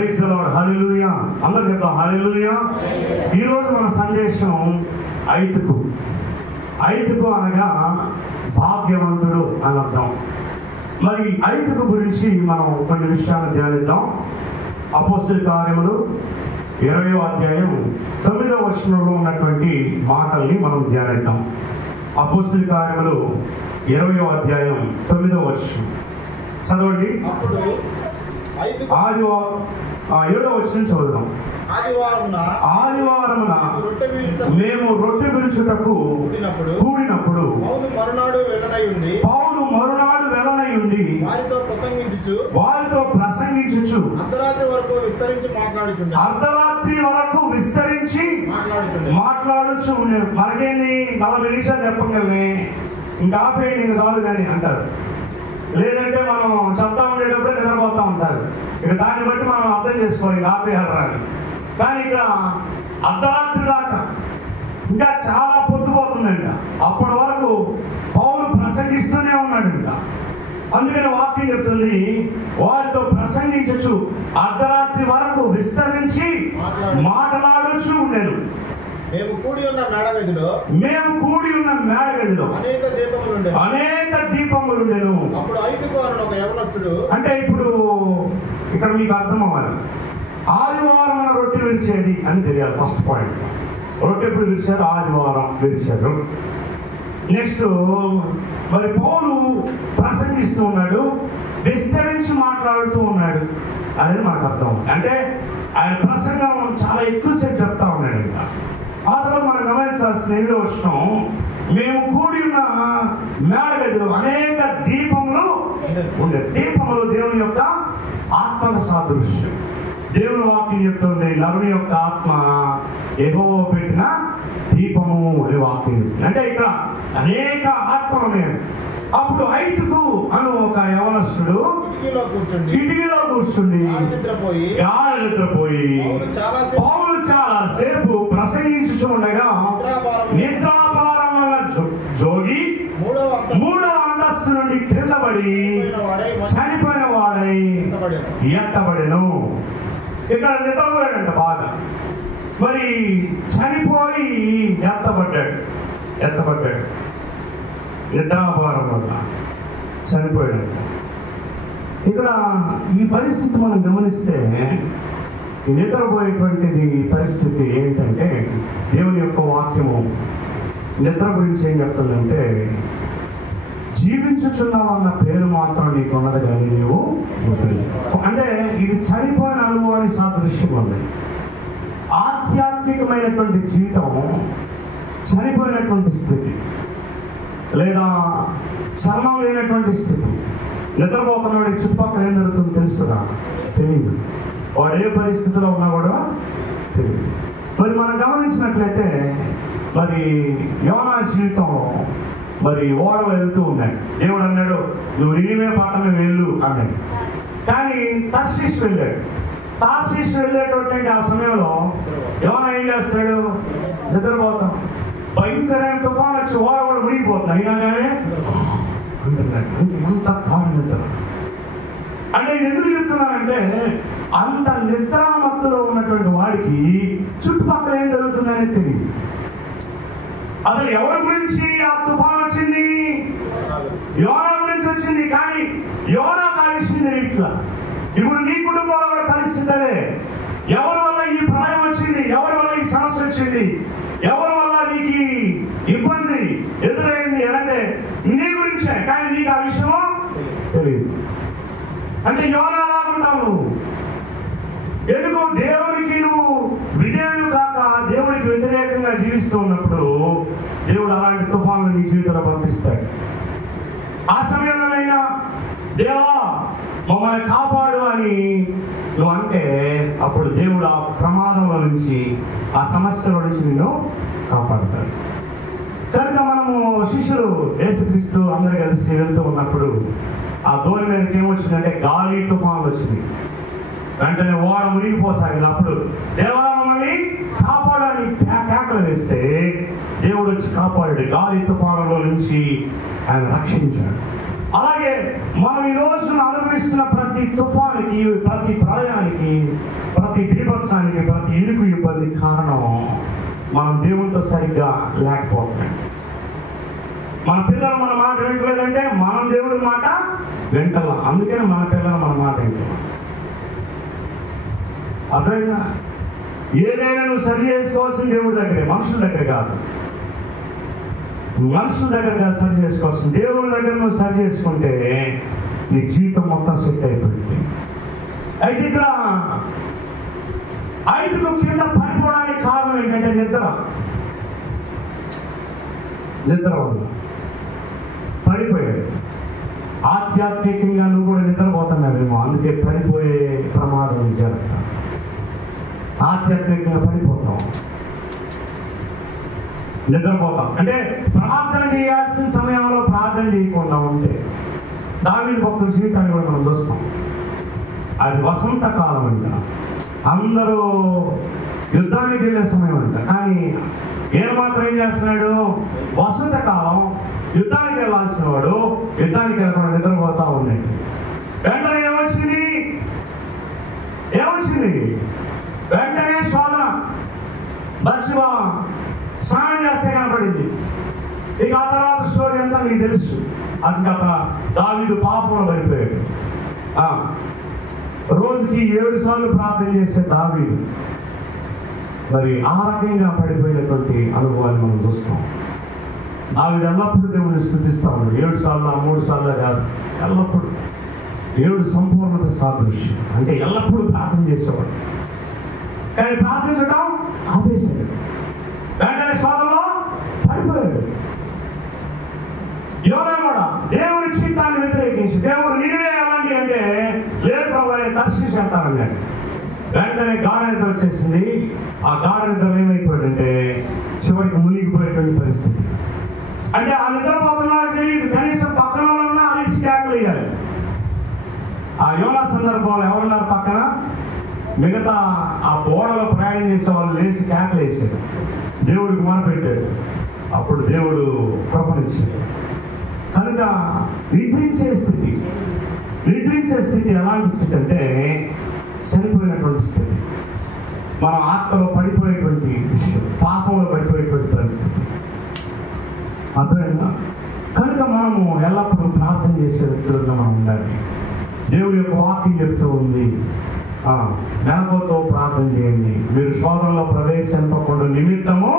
Praise the lord. హల్లెలూయా. అందరూ చెప్తాం హల్లెలూయా. ఈరోజు మన సందేశం ఐతుకు. ఐతుకు అనగా భాగ్యవంతుడు అని అర్థం. మరి ఐతుకు గురించి మనం కొన్ని విషయాలు ధ్యానిద్దాం. అపోస్తలుల కార్యములు 20వ అధ్యాయం 9వ వచనంలో ఉన్నటువంటి మాటల్ని మనం ధ్యానిద్దాం. అపోస్తలుల కార్యములు 20వ అధ్యాయం 9వ వచనం చదవండి. 7వ వచనం చదువుదాం. ఆదివారమున మేము రొట్టె విరుచుటకు కూడినప్పుడు పౌలు మరునాడు వెలనయుండి వారితో ప్రసంగించుచు అర్ధరాత్రి వరకు విస్తరించి మాట్లాడుచు ఉండేది. మనకేంది 40 నిమిషాలు చెప్పగలనే ఇంకా ఆపేయండి ఇంకా చాలు కానీ అంటారు. లేదంటే మనం చెప్తా ఉండేటప్పుడే నిద్రపోతా ఉంటారు. ఇక దాన్ని బట్టి మనం అర్థం చేసుకోవాలి ఇంకా ఆపేయాలరా అని. కానీ ఇక్కడ అర్ధరాత్రి దాకా ఇంకా చాలా పొద్దుపోతుందంట. అప్పటి వరకు పౌలు ప్రసంగిస్తూనే ఉన్నాడంట. అందుకని వాక్యం చెప్తుంది, వారితో ప్రసంగించచ్చు అర్ధరాత్రి వరకు విస్తరించి మాట్లాడుచూ ఉండేను. మేము కూడి ఉన్న మేడ గదిలో అనేక దీపములు ఉండేను. అప్పుడు ఐదుకు అను ఒక యవనస్తుడు, అంటే ఇప్పుడు ఇక్కడ మీకు అర్థం అవ్వాలి, ఆదివారం రొట్టె విరిచేది అని తెలియాలి. ఫస్ట్ పాయింట్, రొట్టె ఎప్పుడు విరిచారు? ఆదివారం విరిచారు. నెక్స్ట్ మరి పౌలు ప్రసంగిస్తూ ఉన్నాడు, విస్తరించి మాట్లాడుతూ ఉన్నాడు అనేది మనకు అర్థం. అంటే ఆయన ప్రసంగం చాలా ఎక్కువసేపు చెప్తా ఉన్నాడు. ఇంకా ఆ తర్వాత మనం గమనించాల్సిన 8వ వచనం, మేము కూడి ఉన్న మేడ గదిలో అనేక దీపములు ఉండే. దీపములు దేవుని యొక్క ఆత్మల సాదృశ్యం. దేవుని వాక్యం చెప్తుంది, నరుని యొక్క ఆత్మ యెహోవా పెట్టిన దీపము అనే వాక్యం చెప్తుంది. అంటే ఇక్కడ అనేక ఆత్మలు ఉన్నాయి. అప్పుడు ఐతుకు అను ఒక యవనస్తుడు కిటికీలో కూర్చుండి నిద్రపోయి పౌలు చాలాసేపు ప్రసంగించుచుండగా నిద్రాభారం వల్ల జోగి 3వ అంతస్తు నుండి కింద పడి చనిపోయిన వాడై ఎత్తబడెను. ఇక్కడ నిద్రపోయాడంట బాగా. మరి చనిపోయి ఎత్తబడ్డాడు నిద్రాభారం వల్ల చనిపోయాడంట. ఇక్కడ ఈ పరిస్థితి మనం గమనిస్తే నిద్రపోయేటువంటిది పరిస్థితి ఏంటంటే, దేవుని యొక్క వాక్యము నిద్ర గురించి ఏం చెప్తుందంటే, జీవించుచున్నావన్న పేరు మాత్రం నీకు ఉన్నది కానీ నీవు అంటే ఇది చనిపోయిన అనుభవానికి సాదృశ్యం ఉంది. ఆధ్యాత్మికమైనటువంటి జీవితం చనిపోయినటువంటి స్థితి, లేదా చలనం లేనటువంటి స్థితి. నిద్రపోతున్నవాడి చుట్టుపక్కల ఏం జరుగుతుందో తెలుసుగా? తెలియదు. వాడు ఏ పరిస్థితిలో ఉన్నా కూడా తెలియదు. మరి మనం గమనించినట్లయితే మరి యోనా జీవితం మరి ఓడలు వెళ్తూ ఉన్నాయి. దేవుడు అన్నాడు, నువ్వు నీవే పట్టణం వెళ్ళు అన్నాడు. కానీ తర్షీషు వెళ్ళేటువంటి ఆ సమయంలో యోనా ఏం చేస్తాడు? నిద్రపోతాం. భయంకరమైన తుఫాన్ వచ్చి ఓడ కూడా మునిగిపోతుంది. అయినా కానీ అంత గాఢ నిద్ర. అంటే ఎందుకు చెప్తున్నానంటే, అంత నిద్రామత్తులో ఉన్నటువంటి వాడికి చుట్టుపక్కల ఏం జరుగుతుందనే తెలియదు. అసలు ఎవరి గురించి ఆ తుఫాన్ వచ్చింది? యోనా గురించి వచ్చింది. కానీ యోనా కాల్సింది ఇట్లా. ఇప్పుడు నీ కుటుంబంలో కూడా పరిస్థితి అదే. ఎవరి వల్ల ఈ ప్రళయం వచ్చింది? ఎవరి వల్ల ఈ సమస్య వచ్చింది? ఎవరి వల్ల నీకు ఇబ్బంది ఎదురైంది అంటే నీ గురించే. కానీ నీకు ఆ విషయం తెలియదు. అంటే యోనా లాగుంటావు. ఎందుకు? దేవునికి నువ్వు విధేయుడు కాక దేవుడికి వ్యతిరేకంగా జీవిస్తూ ఉన్నప్పుడు దేవుడు అలాంటి తుఫాన్లు నీ జీవితంలో పంపిస్తాడు. ఆ సమయంలోనైనా దేవా మమ్మల్ని కాపాడు అని నువ్వు అంటే అప్పుడు దేవుడు ఆ ప్రమాదంలో నుంచి, ఆ సమస్యల నుంచి నిన్ను కాపాడుతాడు. కనుక మనము శిష్యులు యేసుక్రీస్తు అందరు కలిసి వెళ్తూ ఉన్నప్పుడు ఆ దోణి మీదకి ఏమొచ్చిందంటే గాలి తుఫాన్లు వచ్చింది. వెంటనే ఓడ మునిగిపోసాగింది. అప్పుడు దేవా మమ్మల్ని కాపాడని కేకలు వేస్తే దేవుడు వచ్చి కాపాడాడు. గాలి తుఫానులో నుంచి ఆయన రక్షించాడు. అలాగే మనం ఈ రోజున అనుభవిస్తున్న ప్రతి తుఫానికి, ప్రతి ప్రళయానికి, ప్రతి బీభత్సానికి, ప్రతి ఇరుకు ఇబ్బంది కారణం మనం దేవునితో సరిగ్గా లేకపోతున్నాం. మన పిల్లలు మన మాట వింటలేదంటే మనం దేవుడి మాట వింటలా. అందుకని మన పిల్లలు మన మాట వింటాం. అర్థమైందా? ఏదైనా నువ్వు సరి చేసుకోవాల్సిన దేవుడి దగ్గరే, మనుషుల దగ్గర కాదు. మనుషుల దగ్గర కాదు సరి చేసుకోవాల్సిన, దేవుడి దగ్గర నువ్వు సరి చేసుకుంటే నీ జీవితం మొత్తం సెట్ అయిపోయింది. అయితే ఇక్కడ 5 కింద పడిపోవడానికి కారణం ఏంటంటే నిద్ర వల్ల పడిపోయాడు. ఆధ్యాత్మికంగా నువ్వు కూడా నిద్రపోతున్నావేమో, అందుకే పడిపోయే ప్రమాదం జరుగుతా. ఆధ్యాత్మికంగా పడిపోతాం, నిద్రపోతాం. అంటే ప్రార్థన చేయాల్సిన సమయంలో ప్రార్థన చేయకుండా ఉంటే, దావీదు భక్తుల జీవితాన్ని కూడా మనం చూస్తాం. అది వసంతకాలం అంట, అందరూ యుద్ధానికి వెళ్ళే సమయం అంట. కానీ ఏం మాత్రం ఏం చేస్తున్నాడు? వసంతకాలం యుద్ధానికి వెళ్ళాల్సిన వాడు యుద్ధానికి వెళ్ళకుండా నిద్రపోతా ఉన్నాడు. వెంటనే ఏమొచ్చింది? వెంటనే శోధన. బత్షెబ స్నానం చేస్తే కనపడింది. ఇక ఆ తర్వాత స్టోరీ అంతా మీకు తెలుసు. అందుకత దావీదు పాపంలో పడిపోయాడు. రోజుకి 7 సార్లు ప్రార్థన చేసే దావీదు మరి ఆ రకంగా పడిపోయినటువంటి అనుభవాన్ని మనం చూస్తాం. దావీదు ఎల్లప్పుడూ దేవుడిని స్తుతిస్తా ఉన్నాడు. 7 సార్లు 3 సార్లు కాదు, ఎల్లప్పుడూ. 7 సంపూర్ణత సాదృశ్యం అంటే ఎల్లప్పుడూ ప్రార్థన చేసేవాడు. కానీ ప్రార్థించడం ఆపేశాడు. వెంటనే శోధనలో పడిపోయాడు. యోనా కూడా దేవుడి చిత్తాన్ని వ్యతిరేకించి, దేవుడు నిన్నే ఎలాంటి అంటే లేదు ప్రభు దర్శించి వెళ్తానన్నాడు. వెంటనే గాఢ నిద్ర వచ్చేసింది. ఆ గాఢ నిద్ర ఏమైపోయాడంటే చివరికి మునిగిపోయేటువంటి పరిస్థితి. అంటే ఆ నిద్రపోతున్నాడు తెలియదు, కనీసం పక్కన వాళ్ళన్నా అరిచి కేకలేయాలి. ఆ యోనా సందర్భంలో ఎవరున్నారు పక్కన? మిగతా ఆ ఓడలో ప్రయాణం చేసే వాళ్ళు లేచి కేకలేసాడు, దేవుడికి మొరపెట్టాడు. అప్పుడు దేవుడు కృపనిచ్చాడు. కనుక నిద్రించే స్థితి ఎలాంటి స్థితి అంటే చనిపోయినటువంటి స్థితి. మన ఆత్మలో పడిపోయేటువంటి విషయం, పాపంలో పడిపోయేటువంటి పరిస్థితి. అర్థమైందా? కనుక మనము ఎల్లప్పుడూ ప్రార్థన చేసే వ్యక్తులుగా మనం ఉండాలి. దేవుడి యొక్క వాక్యం చెప్తూ ఉంది, మెలకువతో ప్రార్థన చేయండి, మీరు శోధనలో ప్రవేశింపకుండా నిమిత్తము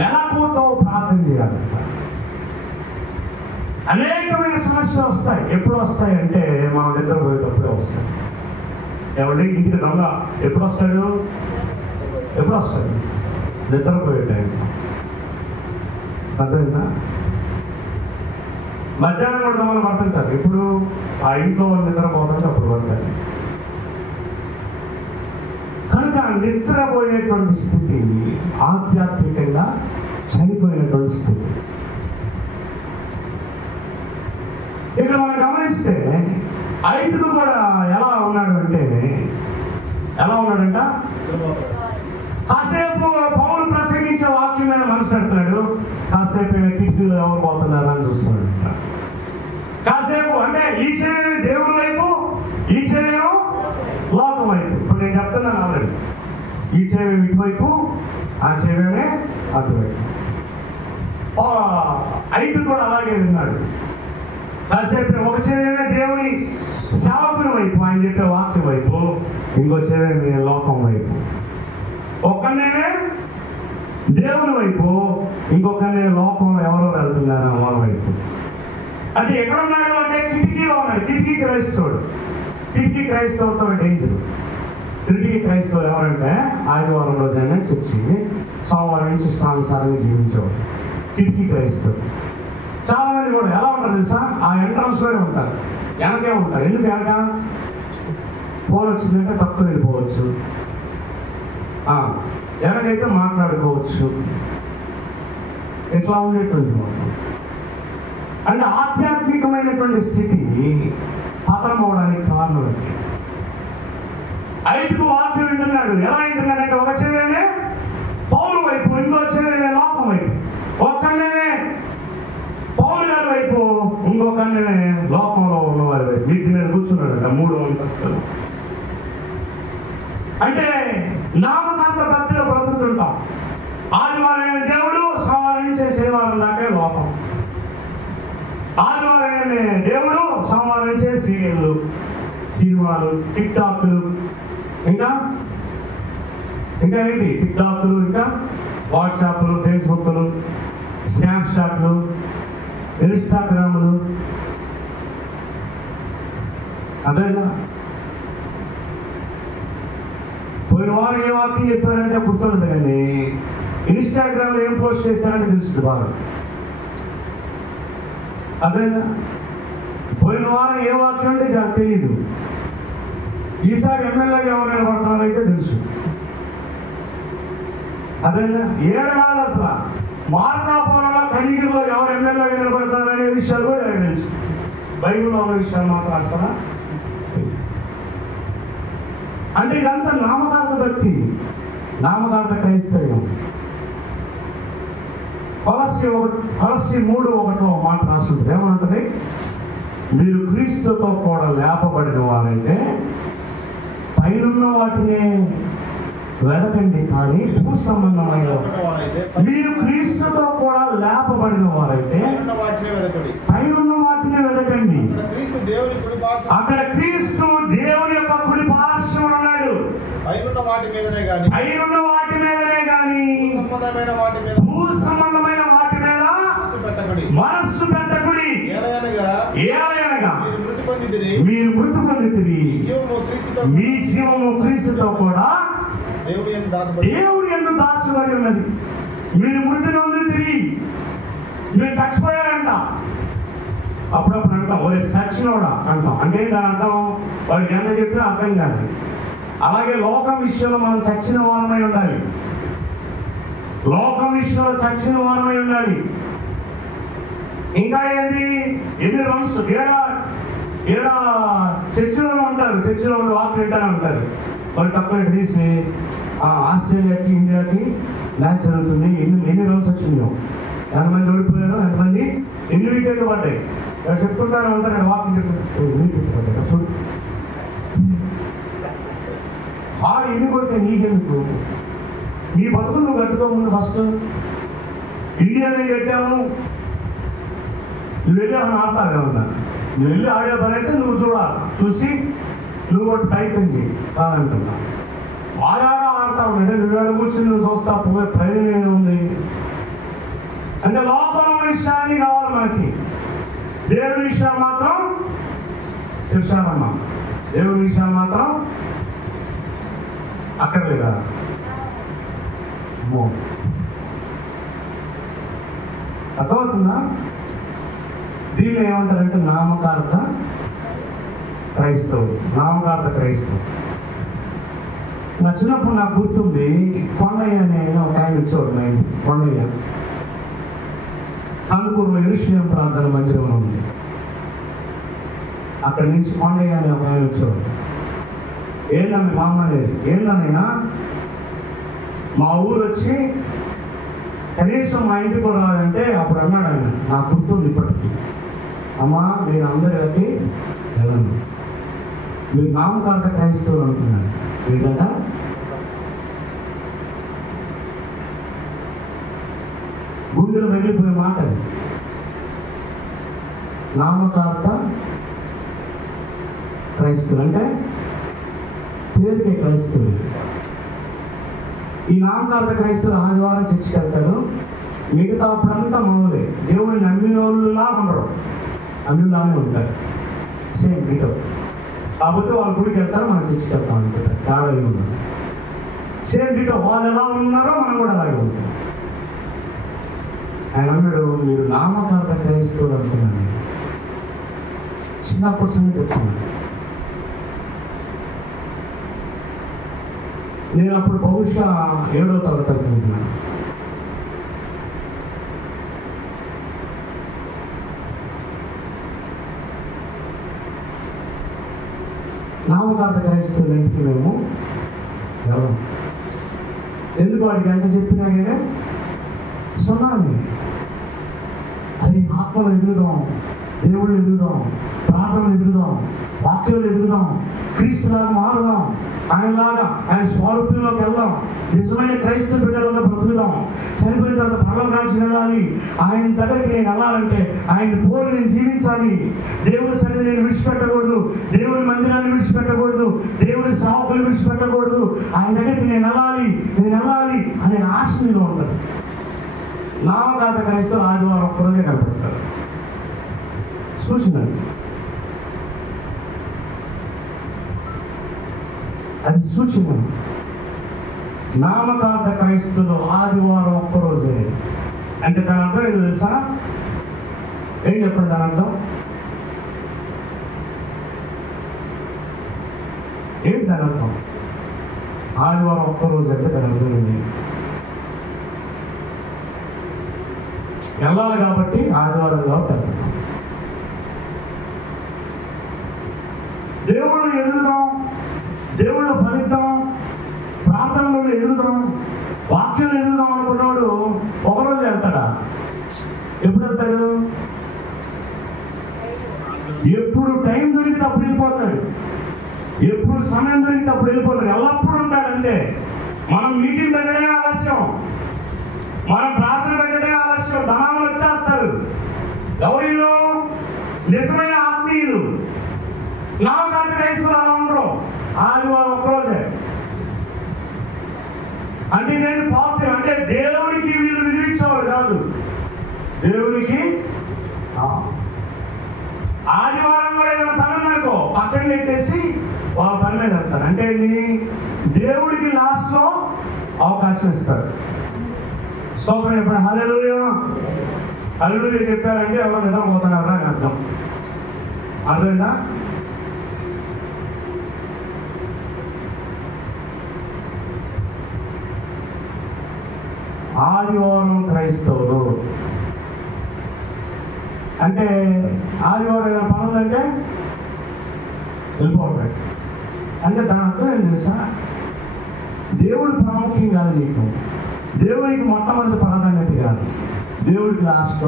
మెలకువతో ప్రార్థన చేయాలి. అనేకమైన సమస్యలు వస్తాయి. ఎప్పుడు వస్తాయి అంటే మనం నిద్రపోయేటప్పుడే వస్తాయి. ఎవరి ఇంటికి దొంగ ఎప్పుడు వస్తాడు? నిద్రపోయే టైం. అర్థమైందా? మధ్యాహ్నం కూడా దొంగలు పడుతుంటారు. ఎప్పుడు ఆ ఇంట్లో నిద్రపోతుంటే అప్పుడు పడతారు. కనుక నిద్రపోయేటువంటి స్థితి ఆధ్యాత్మికంగా చనిపోయినటువంటి స్థితి. ఇక్కడ మనం గమనిస్తే 5 కూడా ఎలా ఉన్నాడంట, కాసేపు పౌలు ప్రసంగించే వాక్యం మీద మనసు పెడుతున్నాడు, కాసేపు కిటికీలు ఎవరు పోతున్నారా అని చూస్తున్నాడు. కాసేపు అంటే ఈ చెవి దేవుడి వైపు, ఈ చెవేమో లోకం వైపు. ఇప్పుడు నేను చెప్తున్నాను ఆల్రెడీ, ఈ చెవి ఇటువైపు, ఆ చెవేమే అటువైపు. 5 కూడా అలాగే విన్నాడు. కాసేపు ఒక చెవేమే దేవుని సేవకుని వైపు, ఆయన చెప్పే వాక్యం వైపు, ఇంకో చెవేమే లోకం వైపు. ఒక్కనే దేవుని వైపు, ఇంకొకనే లోకంలో ఎవరో వెళ్తున్నారు వాళ్ళ వైపు. అంటే ఎక్కడున్నాడు అంటే కిటికీలో ఉన్నాడు. కిటికీ క్రైస్తవులతో డేంజర్. కిటికీ క్రైస్తవులు ఎవరంటే ఆదివారం రోజైనా చర్చి, సోమవారం నుంచి ఇష్టానుసారంగా జీవించేవాడు కిటికీ క్రైస్తవులు. చాలా మంది కూడా ఎలా ఉంటారు తెలుసా? ఆ ఎంట్రన్స్ లోనే ఉంటారు, వెనకే ఉంటారు. ఎందుకు వెనక? ఫోన్ వచ్చిందంటే తక్కువ వెళ్ళిపోవచ్చు, వెనకైతే మాట్లాడుకోవచ్చు. ఎట్లా ఉండేటువంటి మొత్తం అంటే ఆధ్యాత్మికమైనటువంటి స్థితి పతనం అవడానికి కారణం ఏంటి? 5 వాక్యం వింటున్నాడు. ఎలా వింటున్నాడంటే ఒక చెవేనే పౌలు వైపు, ఇంకో చెవేనే లోకం వైపు. ఒక్కనే పౌలు గారి వైపు, ఇంకొకనే ఉంటాడంట 3 అంతస్తులు. అంటే నామకాంత భక్తిలో బ్రతుకుతుంటాం. ఆదివారం దేవుడు, సోమవారం నుంచి శనివారం దాకా లోపం. ఆదివారం దేవుడు, సోమవారం నుంచే సీరియళ్ళు, సినిమాలు, టిక్ టాక్లు, ఇంకా ఏంటి టిక్ టాక్లు, ఇంకా వాట్సాప్లు, ఫేస్బుక్లు, స్నాప్చాట్లు, ఇన్స్టాగ్రాములు. అదేనా పోయిన వారు ఏ వాక్యం చెప్పారంటే గుర్తుండదు, కానీ ఇన్స్టాగ్రామ్లో ఏం పోస్ట్ చేశారంటే తెలుస్తుంది బాగా. అదేనా పోయిన వారం ఏ వాక్యం అంటే తెలియదు. ఈసారి ఎమ్మెల్యేగా ఎవరు నిలబడతారో అయితే తెలుసు. అదేనా ఏడగాదు అసలు మార్కాపురంలో కనిగిరిలో ఎవరు ఎమ్మెల్యేగా నిలబడతారనే విషయాలు కూడా తెలుసు. బైబిల్లో ఉన్న విషయాలు మాత్రం అసలు అంటే ఇదంతా నామకార్థ భక్తి, నామకార్థ క్రైస్తవ్యం. కొలస్సీ 3:1 మాట రాస్తుంది. ఏమంటుంది? మీరు క్రీస్తుతో కూడా లేపబడిన వారైతే పైనున్న వాటిని వెదకండి, కానీ భూ సంబంధమైన మీరు క్రీస్తుతో కూడా లేపబడిన వారైతే పైనున్న వాటిని వెదకండి. అక్కడ క్రీస్తు దేవుని యొక్క కుడి పార్శ్వమున ఉన్నాడు. పైనున్న వాటి మీదనే గాని భూ సంబంధమైన వాటి మీద మనస్సు పెట్టకుడి. ఏలయనగా మీరు మృతి పొందితిరి, మీ జీవము క్రీస్తుతో కూడా దేవుని యందు దాచబడి ఉన్నది. మీరు మృతి నొందితిరి, మీరు చచ్చిపోయారంట. అప్పుడప్పుడు అంటాం ఒరే సచ్చినోడా అంటాం. అంటే దాని అర్థం వాడికి ఎంత చెప్పినా అర్థం కాదు. అలాగే లోకం విషయంలో మనం చచ్చిన వారమై ఉండాలి. లోకం విషయంలో చచ్చిన వారమై ఉండాలి. ఇంకా ఏంటి, ఎన్ని రన్స్ ఏడ చర్చిలో ఉంటారు, చర్చిలో ఉండి వాక్ వింటానే ఉంటారు. వాళ్ళు తక్కువ తీసి ఆస్ట్రేలియాకి ఇండియాకి మ్యాచ్ జరుగుతుంది, ఎన్ని రన్స్ వచ్చినాయో, ఎంతమంది ఓడిపోయారు, ఎంతమంది ఎన్ని వికెట్లు పడ్డాయి చెప్పుకుంటారు ఉంటారు. నేను వాకింగ్ చెప్తాను అసలు ఎన్ని కొడితే నీకెందుకు, నీ బతుకులు నువ్వు కట్టుకో ముందు. ఫస్ట్ ఇండియానే కట్టాము, నువ్వు వెళ్ళి ఏమైనా ఆడతావు ఏమన్నా, నువ్వు వెళ్ళి ఆడే పని అయితే నువ్వు చూడాలి, చూసి నువ్వు ఒకటి ప్రయత్నం చేయి. కాదంటున్నా ఆడతా ఉంటే నువ్వు ఆడ కూర్చొని నువ్వు చూస్తా పోయే ప్రయోజనం ఏముంది? అంటే లోపల విషయాన్ని కావాలి మనకి. దేవుని విషయాలు మాత్రం చెప్పానమ్మా, దేవుని విషయాలు మాత్రం అక్కర్లేదా? అర్థమవుతుందా? దీన్ని ఏమంటారంటే నామకార్థ క్రైస్తవుడు. నామకార్థ క్రైస్తవుడు. నా చిన్నప్పుడు నాకు గుర్తుంది, కొండయ్య అనే ఒక ఆయన వచ్చేవాడు. నా ఇంటి కొండయ్య కందుకూరులో యెరూషలేము ప్రార్థన మందిరం ఉంది. అక్కడి నుంచి కొండయ్య అనే ఒక ఆయన వచ్చేవాడు. ఏంటన్నా మా అమ్మ లేదు, ఏంటన్నైనా మా ఊరు వచ్చి కనీసం మా ఇంటికి రాదంటే అప్పుడు అన్నాడు ఆయన, నాకు గుర్తుంది ఇప్పటికీ, అమ్మా నేను అందరికీ వెళ్ళను, మీరు నామకార్థ క్రైస్తవులు అనుకున్నాను. ఏంటంట గుండెలు వెళ్ళిపోయే మాట అది. నామకార్థ క్రైస్తవులు అంటే పేరుకే క్రైస్తవులు. ఈ నామకార్థ క్రైస్తవులు ఆదివారం చర్చికి వెళ్తారు, మిగతా అప్పుడంతా మామూలే. దేవుడిని నమ్మిన వాళ్ళులా ఉండరు, అన్నిలానే ఉంటారు. సేమ్ మీతో కాకపోతే వాళ్ళ గుడికి వెళ్తారు, మనం చర్చికి వెళ్తాం అనుకుంటారు. తేడా ఏముంది? సేమ్ మీతో వాళ్ళు ఎలా ఉన్నారో మనం కూడా అలాగే ఉంటాం. ఆయన అన్నాడు, మీరు నామకార్థ క్రైస్తవులు అనుకున్నాను. చిన్నప్పుడు సంగతి చెప్తున్నాను. నేను అప్పుడు బహుశా 7వ తరగతి అనుకుంటున్నాను. నామకార్థ క్రైస్తవుల ఇంటికి మేము వెళ్ళాం. ఎందుకు వాడికి ఎంత చెప్పినా కానీ సున్నామే, అది ఆత్మలో ఎదుగుదాం, దేవుళ్ళు ఎదుగుదాం, ప్రార్థనలు ఎదుగుదాం, వాక్యాలు ఎదుగుదాం, క్రీస్తులాగా మారుదాం, ఆయనలాగా ఆయన స్వరూపంలోకి వెళ్దాం, నిజమైన క్రైస్తవ బిడ్డలుగా బ్రతుకుదాం. చనిపోయిన తర్వాత పరలోక రాజ్యం వెళ్ళాలి. ఆయన దగ్గరికి నేను వెళ్ళాలంటే ఆయన పోలి నేను జీవించాలి. దేవుని సన్నిధిని నేను విడిచిపెట్టకూడదు, దేవుని మందిరాన్ని విడిచిపెట్టకూడదు, దేవుని సాకులు విడిచిపెట్టకూడదు. ఆయన దగ్గరికి నేను వెళ్ళాలి అనే ఆశ నీలో ఉంటుంది. నామకాత క్రైస్తవులు ఆదివారం ఒక్కరోజే కనపడతారు. సూచన అది సూచన. నామకార్థ క్రైస్తవులు ఆదివారం ఒక్కరోజే అంటే దాని అర్థం ఏంటో తెలుసా? ఏం చెప్పండి దాని అర్థం? ఏంటి దాని అర్థం? ఆదివారం ఒక్కరోజు అంటే దాని అర్థం ఏంటి? వెళ్ళాలి కాబట్టి ఆదివారం కాబట్టి వెళ్తున్నాం. దేవుళ్ళు ఎదుగుదాం, దేవుళ్ళు ఫలిద్దాం, ప్రార్థనలో ఎదుగుదాం, వాక్యాలు ఎదుగుదాం అనుకున్నాడు ఒకరోజు వెళ్తాడా? ఎప్పుడు వెళ్తాడు? ఎప్పుడు టైం దొరికితే అప్పుడు వెళ్ళిపోతాడు, ఎప్పుడు సమయం దొరికితే అప్పుడు వెళ్ళిపోతాడు. ఎల్లప్పుడు ఉంటాడు అంతే. మనం మీటింగ్ పెట్టడమే ఆలస్యం, మనం ప్రార్థన పెట్టడమే ఆలస్యం. ధనాలు వచ్చేస్తారు. ఎవరిలో? నిజమైన ఆత్మీయులు. నామకార్థ క్రైస్తవులు అలా ఉండరు. ఆదివారం ఒక్కరోజే అంటే నేను పాత్ర అంటే దేవుడికి వీళ్ళు విలువించేవాడు కాదు. దేవుడికి ఆదివారం కూడా ఏదైనా పని ఉందనుకో పక్కన పెట్టేసి వాళ్ళ పని మీద వెళ్తారు. అంటే దేవుడికి లాస్ట్ లో అవకాశం ఇస్తారు. స్తోత్రం చెప్పండి. హల్లెలూయా హల్లెలూయా చెప్పారంటే ఎవరు నిద్రపోతున్నారా అని అర్థం. అర్థమైందా? ఆదివారం క్రైస్తవులు అంటే ఆదివారం ఏదైనా పని ఉందంటే వెళ్ళిపోవటం. అంటే దాని అర్థం ఏం తెలుసా? దేవుడి ప్రాముఖ్యం కాదు నీకు, దేవుడికి మొట్టమొదటి ప్రాధాన్యత కాదు, దేవుడికి లాస్ట్.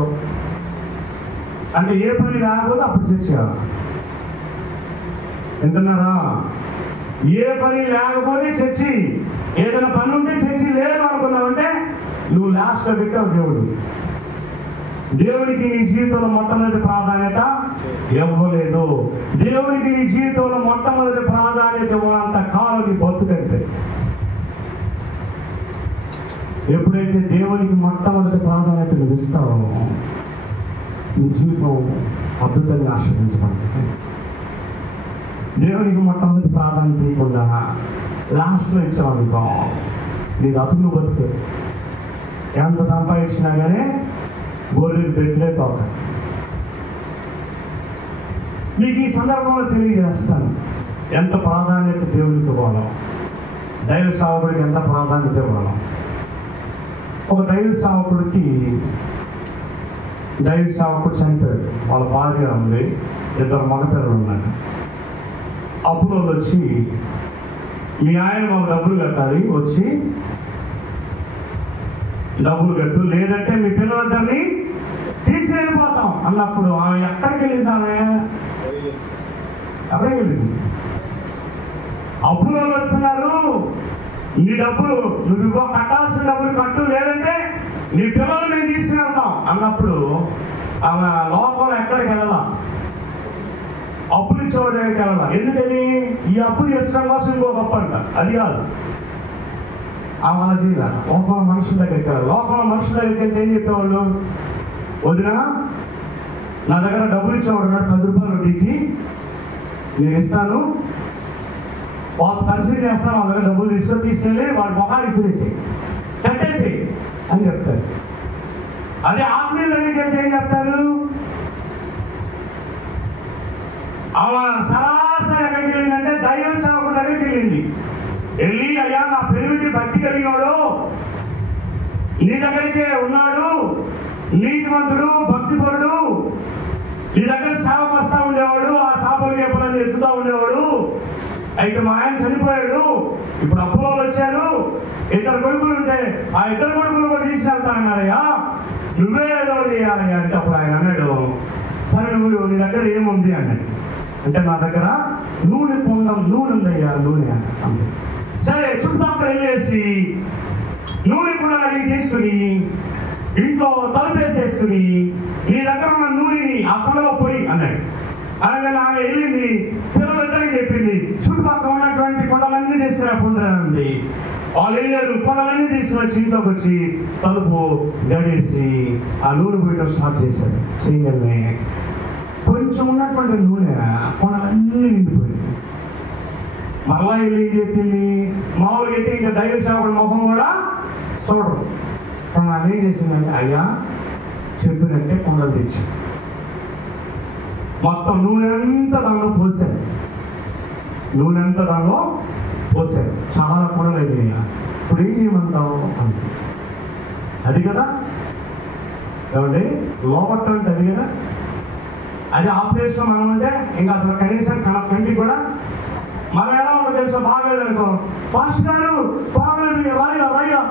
అంటే ఏ పని లేకపోతే అప్పుడు చర్చ. వింటున్నారా? ఏ పని లేకపోతే చర్చి, ఏదైనా పని ఉంటే చర్చి లేదు అనుకున్నావంటే నువ్వు లాస్ట్ లో పెట్టావు. దేవుడికి నీ జీవితంలో మొట్టమొదటి ప్రాధాన్యత ఇవ్వలేదు. దేవుడికి నీ జీవితంలో మొట్టమొదటి ప్రాధాన్యత ఇవ్వనంత కాలం నీ బతుకంతే. ఎప్పుడైతే దేవునికి మొట్టమొదటి ప్రాధాన్యత నువ్వు ఇస్తావో నీ జీవితం అద్భుతంగా ఆస్వాదించబడుతుంది. దేవునికి మొట్టమొదటి ప్రాధాన్యత ఇవ్వకుండా లాస్ట్లో ఇచ్చావనుకో నీకు అతులు బతుకు. ఎంత సంపాదించినా కానీ గొర్రెలు బెత్తులే తోక. మీకు ఈ సందర్భంలో తెలియజేస్తాను ఎంత ప్రాధాన్యత దేవునికి ఇవ్వాలో, దైవ సేవకుడికి ఎంత ప్రాధాన్యత ఇవ్వాలో. ఒక దైవ సేవకుడు చనిపోయాడు. వాళ్ళ భార్య ఉంది, 2 మగపిల్లలు ఉన్నారు. అప్పుడు వాళ్ళు వచ్చి మీ ఆయన మాకు డబ్బులు కట్టాలి, వచ్చి డబ్బులు కట్టు, లేదంటే మీ పిల్లలందరినీ తీసుకెళ్ళిపోతాం అన్నప్పుడు ఆమె ఎక్కడికి వెళ్ళింది? ఆమె ఎక్కడికి వెళ్ళింది? అప్పులో వస్తున్నారు, నీ డబ్బులు నువ్వు కట్టాల్సిన డబ్బులు కట్టు, లేదంటే నీ పిల్లలు మేము తీసుకువెళ్తాం అన్నప్పుడు ఆమె లోకంలో ఎక్కడికి వెళ్ళాలా? అప్పులు ఇచ్చేవాడు దగ్గరికి వెళ్ళాలా? ఎందుకని? ఈ అప్పు తీర్చడం కోసం ఇంకొక అప్పు అంట. అది కాదు, ఆమె అలా చేయాల. లోకంలో మనుషుల దగ్గరికి వెళ్ళాలి. లోకంలో మనుషుల దగ్గరికి వెళ్తే ఏం చెప్పేవాళ్ళు? వదినా నా దగ్గర డబ్బులు ఇచ్చేవాడు ఉన్నాడు, 10 రూపాయలు వడ్డీకి నేను ఇస్తాను, వాళ్ళ పరిస్థితి చేస్తాను, వాళ్ళ దగ్గర డబ్బులు తీసుకెళ్ళి వాడి మొఖాలు ఇసిరేసి కట్టేసి అని చెప్తారు. అదే ఆత్మీయుల దగ్గరికి వెళ్తే ఏం చెప్తారు? ఆమె సరాసరి ఎక్కడికి వెళ్ళిందంటే దైవ సేవకుడి దగ్గరికి వెళ్ళింది. వెళ్ళి, అయ్యా నా పెరిమిటి భక్తి కలిగినాడు, నీ దగ్గరికే ఉన్నాడు, నీతిమంతుడు, భక్తిపరుడు, నీ దగ్గర సేవకు వస్తా ఉండేవాడు, ఆ చేపలకి ఎప్పుడైనా ఎత్తుతా ఉండేవాడు. అయితే మా ఆయన చనిపోయాడు, ఇప్పుడు అప్పులో వచ్చారు, 2 కొడుకులు ఉంటే ఆ 2 కొడుకులు కూడా తీసుకెళ్తా అన్నారయ్యా, నువ్వే ఏదో చేయాలయ్యా అంటే అప్పుడు ఆయన అన్నాడు, సరే నువ్వు నీ దగ్గర ఏముంది అన్నాడు. అంటే నా దగ్గర నూనె ఉందయ్యా, నూనె అంతే. సరే చుట్టుపక్కల వెళ్ళేసి నూనె కుండలు అడిగి తీసుకుని ఇంట్లో తలుపేసేసుకుని నీ దగ్గర ఉన్న నూనెని ఆ కుండలో పొడి అన్నాడు. అలాగే ఆమె వెళ్ళింది, పిల్లలిద్దరికి చెప్పింది, చుట్టుపక్కల ఉన్నటువంటి కొండలన్నీ తీసుకురా పొందరానండి. వాళ్ళు వెళ్ళారు, కొండలన్నీ తీసుకుని వచ్చి ఇంట్లోకి వచ్చి తలుపు గడేసి ఆ నూనె పోయడం స్టార్ట్ చేశాడు. చేయగలనే కొంచెం ఉన్నటువంటి నూనె కొండలన్నీ నిండిపోయింది. మళ్ళా వెళ్ళి ఏం చెప్పింది, మామూలుగా అయితే ఇంకా దైవ సేవకుడి ముఖం కూడా చూడరు. కానీ ఆమె ఏం చేసిందంటే, అయ్యా చెప్పినట్టే కొండలు తెచ్చి మొత్తం నూనె అంతా దానిలో పోసారు. నూనె అంతా దానిలో పోసారు. చాలా కొండలు అయిపోయా. ఇప్పుడు ఏం చేయమంటావు అంటే, అది కదా ఏమండి లోపట్ట అంటే అది కదా. అది ఆ ప్లేస్లో మనం అంటే ఇంకా అసలు కనీసం కంటికి కూడా మనం ఎలా ఉంటుందో తెలుసా, బాగలేదు అనుకో, పాస్టర్ గారు బాగలేదు రాయ్యా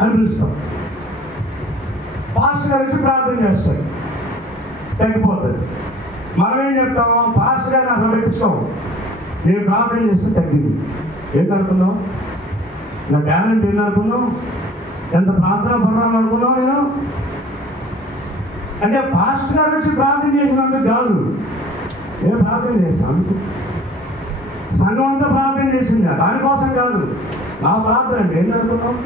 అని పిలుస్తాం. పాస్టర్ గారు వచ్చి ప్రార్థన చేస్తాడు, తగ్గిపోతుంది. మనం ఏం చెప్తాం, పాస్టర్ గారిని అసలు పెట్టించుకోము, నేను ప్రార్థన చేస్తే తగ్గింది. ఏంటనుకున్నావు, నా టాలెంట్ ఏందనుకున్నావు, ఎంత ప్రార్థన పడాలని అనుకున్నావు నేను అంటే పాస్టర్ గారు వచ్చి ప్రార్థన చేసినందుకు కాదు, నేను ప్రార్థన చేస్తాను. సంఘం అంతా ప్రార్థన చేసింది, దానికోసం కాదు. నా ప్రార్థన అంటే ఏందనుకున్నావు.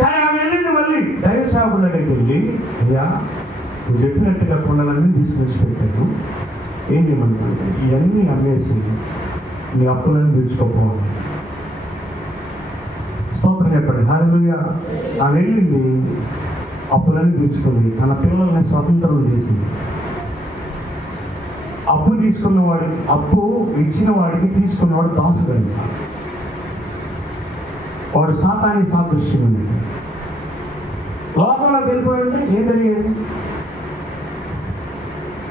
కానీ ఆమె వెళ్ళింది మళ్ళీ దైవ సేవకుడి దగ్గరికి వెళ్ళి, అయ్యా నువ్వు చెప్పినట్టుగా కొండలన్నీ తీసుకొచ్చి పెట్టాను, ఏం చేయమంటాను, ఇవన్నీ అమ్మేసి నీ అప్పులన్నీ తెచ్చుకోపోవాలి. స్తోత్రం చెప్పండి, హల్లెలూయా. ఆమె వెళ్ళింది, అప్పులన్నీ తెచ్చుకుంది, తన పిల్లల్ని స్వతంత్రం చేసింది. అప్పు తీసుకున్న వాడికి, అప్పు ఇచ్చిన వాడికి తీసుకున్నవాడు దాసుడండి. వాడు సాతాని సాదృశ్యం ఉంది. లోకంలోకి వెళ్ళిపోయింటే ఏం జరిగేది,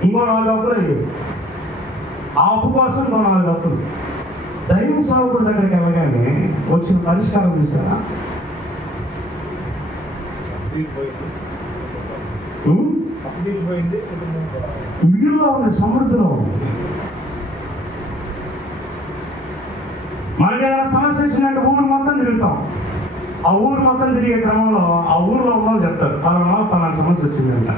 ఇంకో 4 అప్పులు అయ్యేది. ఆ అప్పు కోసం ఇంకో 4 అప్పులు. దైవ సేవకుడి దగ్గరికి వెళ్ళగానే వచ్చిన పరిష్కారం చూసారా, మిగిలిలో ఉంది, సమృద్ధిలో ఉంది. మనకి ఏదైనా సమస్య వచ్చిందంటే ఊరు మొత్తం తిరుగుతాం. ఆ ఊరు మొత్తం తిరిగే క్రమంలో ఆ ఊరిలో ఉన్న వాళ్ళు చెప్తారు, పలానా సమస్య వచ్చిందంట.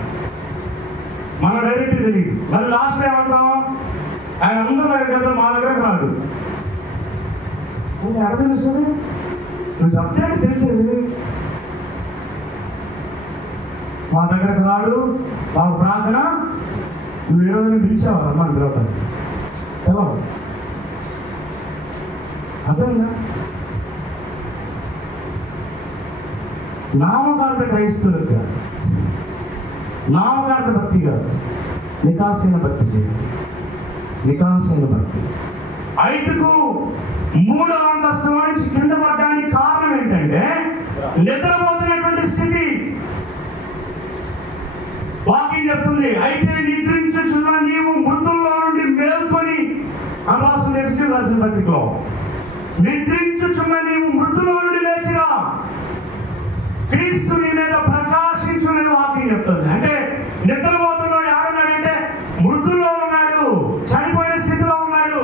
మన డైరెక్ట్ తెలియదు. మళ్ళీ లాస్ట్ ఏమంటాం, ఆయన అందరూ దగ్గర మా దగ్గరకు రాడు. ఎక్కడ తెలుస్తుంది, నువ్వు చెప్తే తెలిసేది. మా దగ్గరకు రాడు, మాకు ప్రార్థన, నువ్వు ఏ రోజున పిలిచావా అమ్మా పిలవటం తెలవదు. అర్థంగా నామకార్థ క్రైస్తవులకు కాదు, నామకార్థ భక్తి కాదు, నికాసైన భక్తి చేయాలి. నికాసైన భక్తి. 5కు 3వ అంతస్తు నుంచి కింద పడ్డానికి కారణం ఏంటంటే నిద్రపోతున్నటువంటి స్థితి. వాక్యం చెప్తుంది, అయితే నిద్రించుచున్న నీవు మృతుల్లో నుండి మేల్కొని అని రాసిన ఎఫెసీయులకు రాసిన పత్రికలో, నిద్రించుచున్న నీవు మృతుల్లో నుండి లేచిరా, క్రీస్తు నీ మీద ప్రకాశించుని వాక్యం చెప్తుంది. అంటే నిద్రపోతున్నాడు ఎవరున్నాడంటే మృతుల్లో ఉన్నాడు, చనిపోయిన స్థితిలో ఉన్నాడు.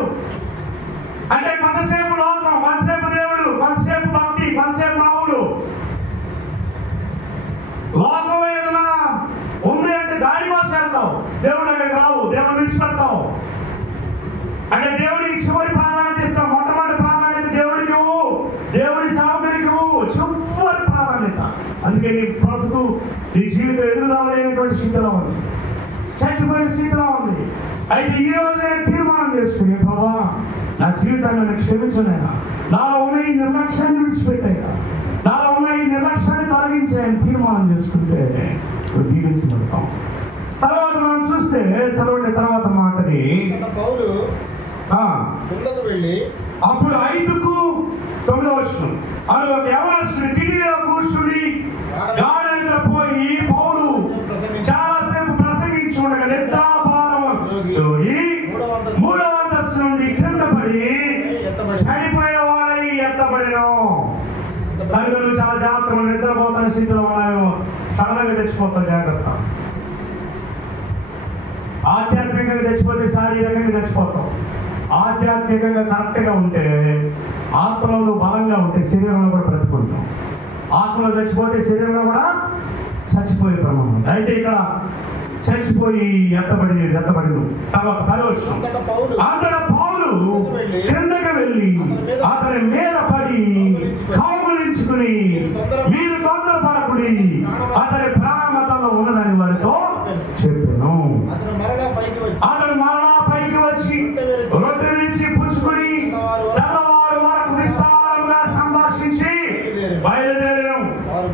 అంటే కొంతసేపు లోకం, కొంతసేపు దేవుడు, కొంతసేపు భక్తి, కొంతసేపు మావులు. లోకం ఏదైనా ఉంది అంటే దాని కోసం వెళ్తావు, దేవుడి దగ్గరికి రావు, దేవుడు విడిచిపెడతావు. అంటే దేవుడికి చివరి ప్రాధాన్యత ఇస్తావు. మొట్టమొదటి ప్రాధాన్యత దేవుడికి ఇవ్వు, దేవుడి సేవకుడికి ఇవ్వు, చివరి ప్రాధాన్యత. అందుకే నీ బ్రతుకు, నీ జీవితం ఎదుగుదలైనటువంటి స్థితిలో ఉంది, చచ్చిపోయిన స్థితిలో ఉంది. అయితే ఈ రోజే తీర్మానం చేసుకుని, ప్రభా నా జీవితాన్ని నేను క్షమించలేనా, నాలో ఉన్న ఈ నిర్లక్ష్యాన్ని విడిచిపెట్టాయినా, నాలో ఉన్న ఈ నిర్లక్ష్యాన్ని తొలగించాయని తీర్మానం చేసుకుంటే దీవించబడతాం. తర్వాత మనం చూస్తే చదవండి తర్వాత మాటని, అప్పుడు 5కు 9వ వచనం, అది ఒక యవనస్తుడు కిటికీలో కూర్చుని గాఢ నిద్రపోయి పౌలు చాలాసేపు ప్రసంగించుండగా నిద్రాభారం తోడి 3వ అంతస్తు నుండి కింద పడి చనిపోయిన వాడై ఎత్తబడిన. కనుక చాలా జాగ్రత్తగా నిద్రపోతున్న స్థితిలో ఉన్నాయో సడన్గా చచ్చిపోతావు, జాగ్రత్త. ఆధ్యాత్మికంగా చచ్చిపోతే శారీరకంగా చచ్చిపోతాం. ఆధ్యాత్మికంగా కరెక్ట్గా ఉంటే, ఆత్మలో బలంగా ఉంటే శరీరంలో కూడా బ్రతుకుంటాం. ఆత్మలో చచ్చిపోతే శరీరంలో కూడా చచ్చిపోయే ప్రమాదం. అయితే ఇక్కడ చచ్చిపోయి ఎత్తబడి తర్వాత 10వ వచనం, అంతటా పౌలు కిందకి వెళ్ళి అతని మీద పడి కౌగిలించుకుని, మీరు తొందరపడకుడి, అతని ప్రాణమతంలో ఉన్నదని వారితో చెప్పాను. అతను మరలా పైకి వచ్చి రొట్టె విరిచి పుచ్చుకుని తెల్లవారు వరకు విస్తారంగా సంభాషించి బయలుదేరాం.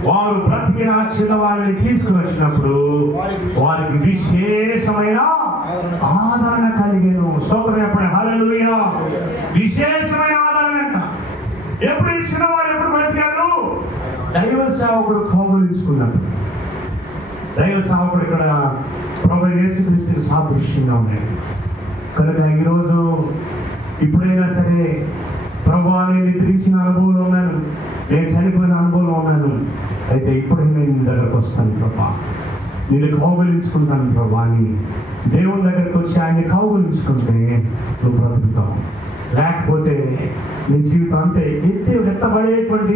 వారు బ్రతికిన చిన్నవారిని తీసుకుని వచ్చినప్పుడు వారికి విశేషమైన ఆదరణ కలిగేను. స్తోత్రం చెప్పండి, హల్లెలూయా. విశేషమైన ఆదరణ అంట. ఎప్పుడు ఈ చిన్నవాడు ఎప్పుడు బ్రతికాడు? దైవ సేవకుడు కౌగిలించుకున్నాడు. దైవ సేవకుడు ఇక్కడ ప్రభువైన యేసుక్రీస్తుకి సాదృశ్యంగా ఉన్నాడు. కనుక ఈరోజు ఇప్పుడైనా సరే, ప్రభువా నేను నిద్రించిన అనుభవంలో ఉన్నాను, నేను చనిపోయిన అనుభవంలో ఉన్నాను, అయితే ఇప్పుడైనా నీ దగ్గరకు వస్తాను ప్రభా, నేను కౌగిలించుకుంటాను ప్రభా అని దేవుని దగ్గరకు వచ్చి ఆయన్ని కౌగిలించుకుంటే నువ్వు బ్రతుకుతావు. లేకపోతే నీ జీవితం అంతే ఎత్తబడేటువంటి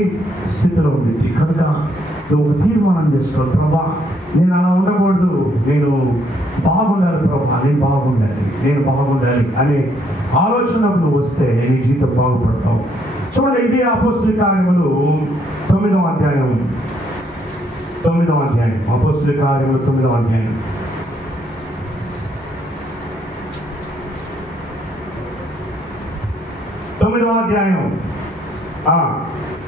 స్థితిలో ఉంది. కనుక నువ్వు ఒక తీర్మానం చేసుకో, ప్రభా నేను అలా ఉండకూడదు, నేను బాగుండాలి ప్రభా, నేను బాగుండాలి అనే ఆలోచనకు నువ్వు వస్తే నీ జీవితం బాగుపడతావు. చూడండి, ఇదే అపోస్తల కార్యములు 9వ అధ్యాయం. అపోస్తల కార్యములు 9వ అధ్యాయం. తొమ్మిదవ అధ్యాయం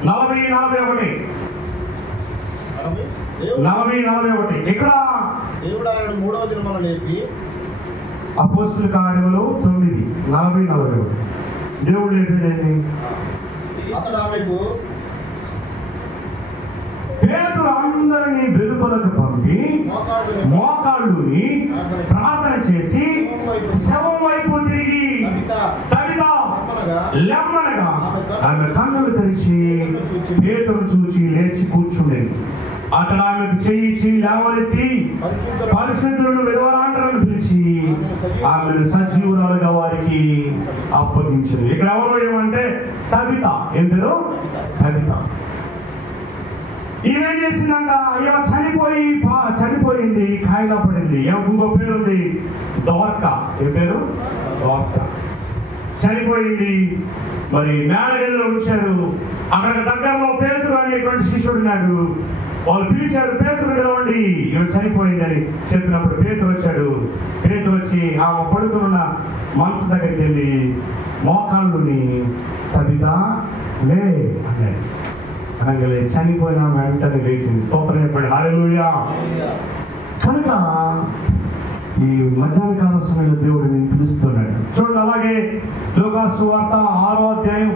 40-41. ఇక్కడ దేవుడు ఆయన 3వ దినమున లేపి, అపోస్తల కార్యములు 9:40-41 దేవుడు లేపేది. అతడు ఆమెకు పేతురు అందరినీ వెలుపలకు పంపి మోకాళ్ళుని ప్రార్థన చేసి శవం వైపు తిరిగి తబితా లెమ్మనగా ఆమె కన్నులు తెరిచి పేతురు చూచి లేచి కూర్చుండేది. అతడు ఆమెకు చెయ్యి లేవనెత్తి పరిశుద్ధులను విధవరాండ్రలను పిలిచి ఆమెను సజీవురాలుగా వారికి అప్పగించింది. ఇక్కడ ఎవరు ఏమంటే తబిత. ఏం పేరు? తబిత. ఈమెం చేసిందంట, ఏమో చనిపోయింది, కాయిలా పడింది. ఇంకో పేరు ఉంది దోర్క. ఏం పేరు? దోర్క. చనిపోయింది. మరి మేడగదిలో ఉంచారు. అక్కడ దగ్గరలో పేతురు అనేటువంటి శిష్యుడు ఉన్నాడు. వాళ్ళు పిలిచారు, పేతురు నిలవండి, ఈమె చనిపోయిందని చెప్పినప్పుడు పేతురు వచ్చాడు. పేతురు వచ్చి ఆమె పడుకున్న మనసు దగ్గరికి వెళ్ళి మోకాళ్ళుని తబితా లే అన్నాడు. అనగానే చనిపోయిన వెంటనే లేచింది. స్తోత్రం చెప్పండి, హల్లెలూయా. కనుక ఈ మధ్యాహ్న కాల సమయంలో దేవుడు నేను పిలుస్తున్నాడు. చూడండి, అలాగే లూకాసు సువార్త 6వ అధ్యాయం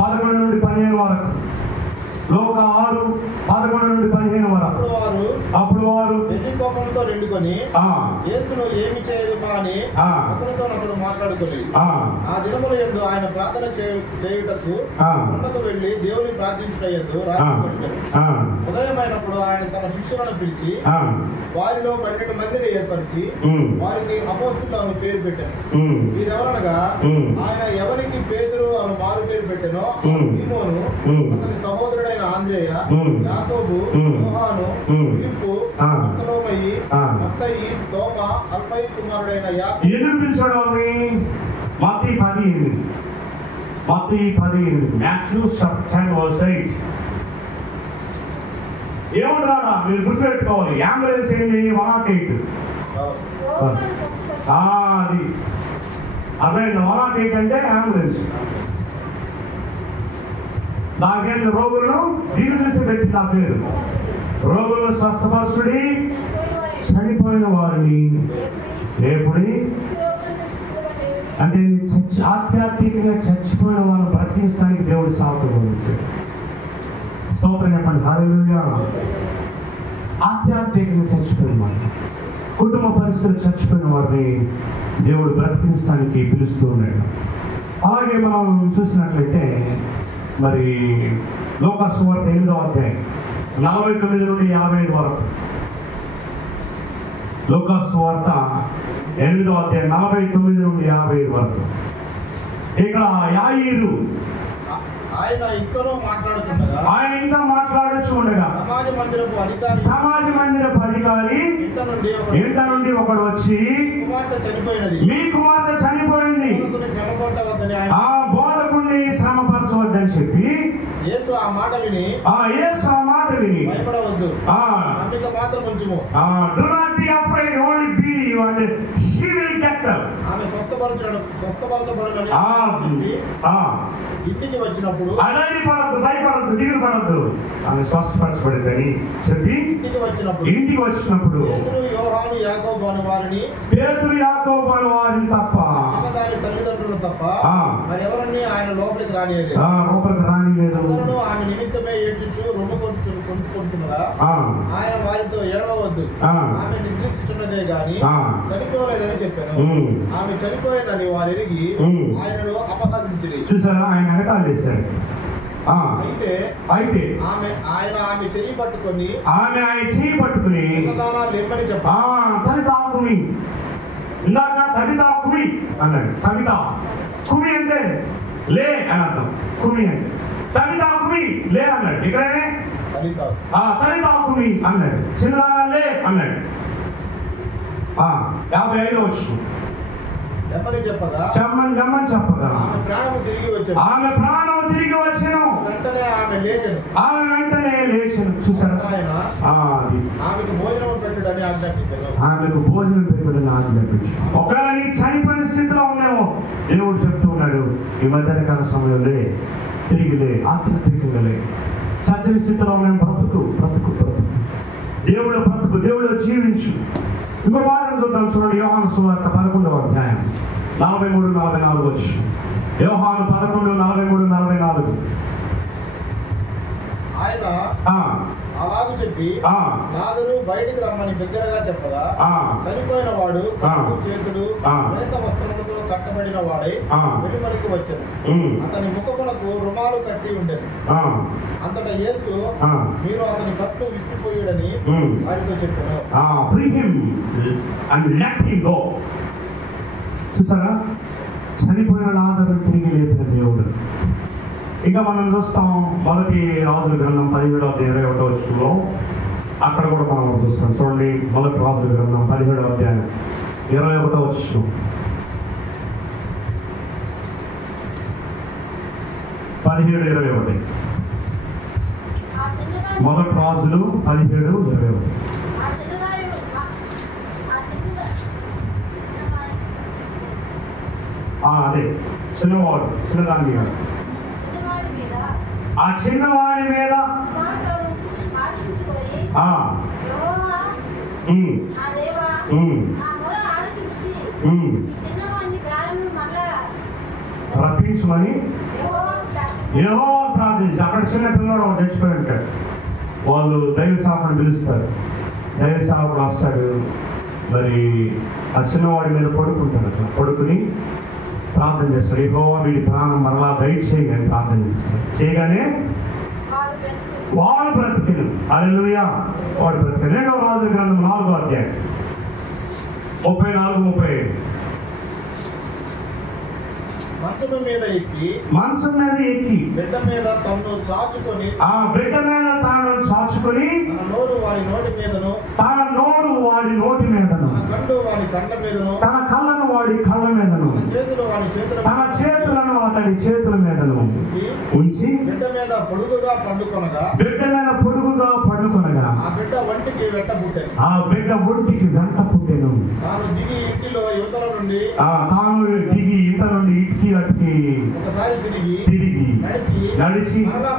11-15 వరకు. లోక 6:11-15 వరకు. అప్పుడు వారు కోపంతో నిండుకొని యేసును ఏమి చేయదుమా అని ఒకరితో ఒకరు మాట్లాడుకొని ఆ దినముల యందు ఆయన ప్రార్థన చేయుటకు కొండకు వెళ్లి దేవుని ప్రార్థించుటయందు రాత్రి ఉదయమైనప్పుడు ఆయన తన శిష్యులను పిలిచి వారిలో 12 మందిని ఏర్పరిచి వారికి అపోస్తలులు అని పేరు పెట్టాను. వీరెవరనగా ఆయన ఎవరికి పేతురు అని మారు పేరు పెట్టానో సీమోను, అతని సహోదరుడైన ఆంద్రేయ, యాకోబు, యోహాను, ఫిలిప్పు, బర్తలోమయి, మత్తయి, తోమా, అల్ఫయి కుమారుడైన యాకోబు. ఎదురు పిలిచాడు మత్తయి 10:8. మత్తయి 10:8. మాథ్యూ 10:8. ఏముంటారా మీరు గుర్తుపెట్టుకోవాలి. అంబులెన్స్ ఏంటి? 108. అది అర్థమైంది. 108 అంటే అంబులెన్స్. నాకేంటి రోగులను దీని చూసి పెట్టింది ఆ పేరు. రోగులను స్వస్థపరచుడి, చనిపోయిన వారిని లేపుడి. అంటే ఆధ్యాత్మికంగా చచ్చిపోయిన వారిని బ్రతికించడానికి దేవుడు సాకుగా వచ్చాడు. స్తోత్రం చెప్పండి, హల్లెలూయా. ఆధ్యాత్మికంగా చచ్చిపోయిన వారిని, కుటుంబ పరిస్థితులు చచ్చిపోయిన వారిని దేవుడు బ్రతికించడానికి పిలుస్తూ ఉన్నాడు. అలాగే మనం చూసినట్లయితే మరి లూకాసు సువార్త 8వ అధ్యాయం 49-55 వరకు. లూకా సువార్త 8వ అధ్యాయం 49 నుండి 50 వరకు. ఇక్కడ యాయీరు ఆయన ఇంకా మాట్లాడుచు ఉండగా సమాజ మందిరపు అధికారి ఇంట నుండి ఒకడు వచ్చి, మీ కుమార్తె చనిపోయింది, ఆ బోధకుడిని శ్రమపరచవద్దని చెప్పి యేసు ఆ మాట విని భయపడవద్దు, నమ్మిక మాత్రం ఉంచుము. Do not be afraid, only believe and she will get up. ఆమె స్వస్థపరచబడునని ఇంటికి వచ్చినప్పుడు భయపడద్దు, దిగులు పడద్దు, ఆమె స్వస్థపరచబడిందని చెప్పి ఇంటికి వచ్చినప్పుడు పేతురు యోహాను యాకోబు అను వారిని తప్ప తల్లిదండ్రులు తప్ప మరెవరన్నీ ఆయన లోపలికి రానియలేదు. ఆమె నిమిత్తమే ఏడ్చుచు రొమ్ము కొట్టుకుంటున్నదా ఆయన వారితో ఏడవద్దు, ఆమె నిద్రించుచున్నదే గాని చనిపోలేదని చెప్పాను. ఆమె చనిపోయిందని వారు ఎరిగి ఆయనను అపహసించింది. చూసారా, ఆయన ఎగతాళి చేశాడు. అయితే ఆమె చెయ్యి పట్టుకొని లేమని చెప్పాడు. తవితాకుమి, ఇందాక తవితాకుమి అన్నాడు. తవితా కుమి అంటే లే అని అర్థం. కుమి అంటే తవితాకుమి లే అన్నాడు. ఇక్కడనే తవితాకుమి అన్నాడు. చిన్నదానా లే అన్నాడు. 55వ వచనం. చెప్పని చెప్పగా ఆమె ప్రాణము తిరిగి వచ్చెను. వెంటనే లేచెను. చూసారా, ఆమెకు భోజనం పెట్టుడని ఆజ్ఞాపించాను. ఒకవేళ నీ చనిపోయిన స్థితిలో ఉందేమో దేవుడు చెప్తూ ఉన్నాడు, ఈ మధ్యాహ్నకాల సమయంలో తిరిగిలే, ఆధ్యాత్మికంగా లే. చచ్చని స్థితిలో మేము బ్రతుకు దేవుడు జీవించు. ఇంకో మాటను చూద్దాం, చూడండి. యోహాను సువార్త 11వ అధ్యాయం 43-44 వచనం. యోహాను 11:43-44. ఆయన అలాగూ చెప్పి నాదురు బయటికి రమ్మని బిగ్గరగా చెప్పగా చనిపోయిన వాడు చేతులు ప్రేత వస్త్రములతో కట్టబడిన వాడై వెలుపలికి వచ్చాడు. అతని ముఖములకు రుమాలు కట్టి ఉండేది. అంతటా యేసు మీరు అతని కట్టు విప్పిపోయాడని వారితో చెప్పాడు. చూసారా, చనిపోయిన లాజరును తిరిగి లేపిన దేవుడు. ఇంకా మనం చూస్తాం మొదటి రాజుల గ్రంథం 17-21 వచనంలో. అక్కడ కూడా మనం చూస్తాం. చూడండి, మొదటి రాజుల గ్రంథం 17వ అధ్యాయం 21వ వచనం. 17-21. మొదటి రాజులు 17-21. అదే చిన్నదాని మీద, ఆ చిన్నవాడి మీద రప్పించమని యెహోవా ప్రార్థించి. అక్కడ చిన్న పిల్లడు ఒకటి చచ్చిపోయి ఉంటాడు. వాళ్ళు దైవ సేవకుని పిలుస్తారు. దైవ సేవకుడు వస్తాడు. మరి ఆ చిన్నవాడి మీద పడుకుంటాడు. అట్లా పడుకుని ప్రార్థన చేస్తారు. యెహోవా వీడి ప్రాణం మరలా దయచేయి అని ప్రార్థన చేస్తారు. చేయగానే వాడు బ్రతికిను. హల్లెలూయా, వాడు బ్రతికిను. 2వ రాజుల గ్రంథం 4వ అధ్యాయం 34-35. మంచం మీద ఎక్కి బిడ్డ మీద తాను చాచుకొని తన నోరు వారి నోటి మీదను తన కళ్ళను వాడి కళ్ళ మీదను తన చేతులను అతడి చేతుల మీదను ఉంచి బిడ్డ మీద పొడుగుగా పండుకొనగా ఆ బిడ్డ ఒంటికి వెంట పుట్టెను. తాను దిగి ఇంట నుండి ఇటుకి అటుకి ఒకసారి తిరిగి నడిచి మరలా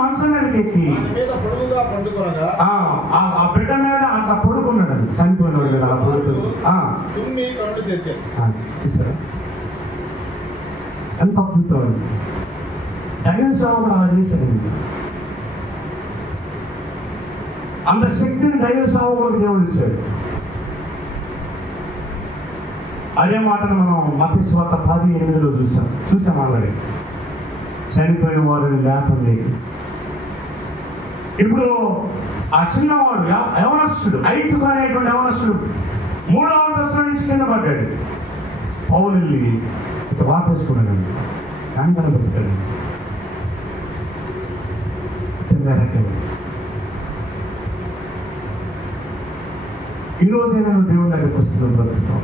మంచం మీదకి ఎక్కి మీద పొడుగుగా పండుకొనగా ఆ బిడ్డ మీద అట్లా పడుకున్నాడు. చనిపోయినాడు కదా, అలా పడుకుని తుమ్మి కళ్ళు తెచ్చాడు. చూసారా, ఎంత అద్భుతం అండి. దైవ సేవకుడు అలా చేశాడండి. అంత శక్తిని దైవ సేవకులకు దేవుడు ఇచ్చాడు. అదే మాటను మనం మత్తయి సువార్త 10:8 చూసాం ఆల్రెడీ. చనిపోయిన వారిని లేపండి, ఇప్పుడు ఆ చిన్నవాడు యవనస్తుడు, ఐదుకు అనేటువంటి యవనస్తుడు 3వ అంతస్తు నుంచి కింద పడ్డాడు. పౌలు వెళ్ళి ఇట్లా వాటేసుకున్నాడు, వెంటనే బతికాడు. ఈరోజైనా నువ్వు దేవుని దగ్గరికి వస్తున్నావు, బ్రతుకుతావు.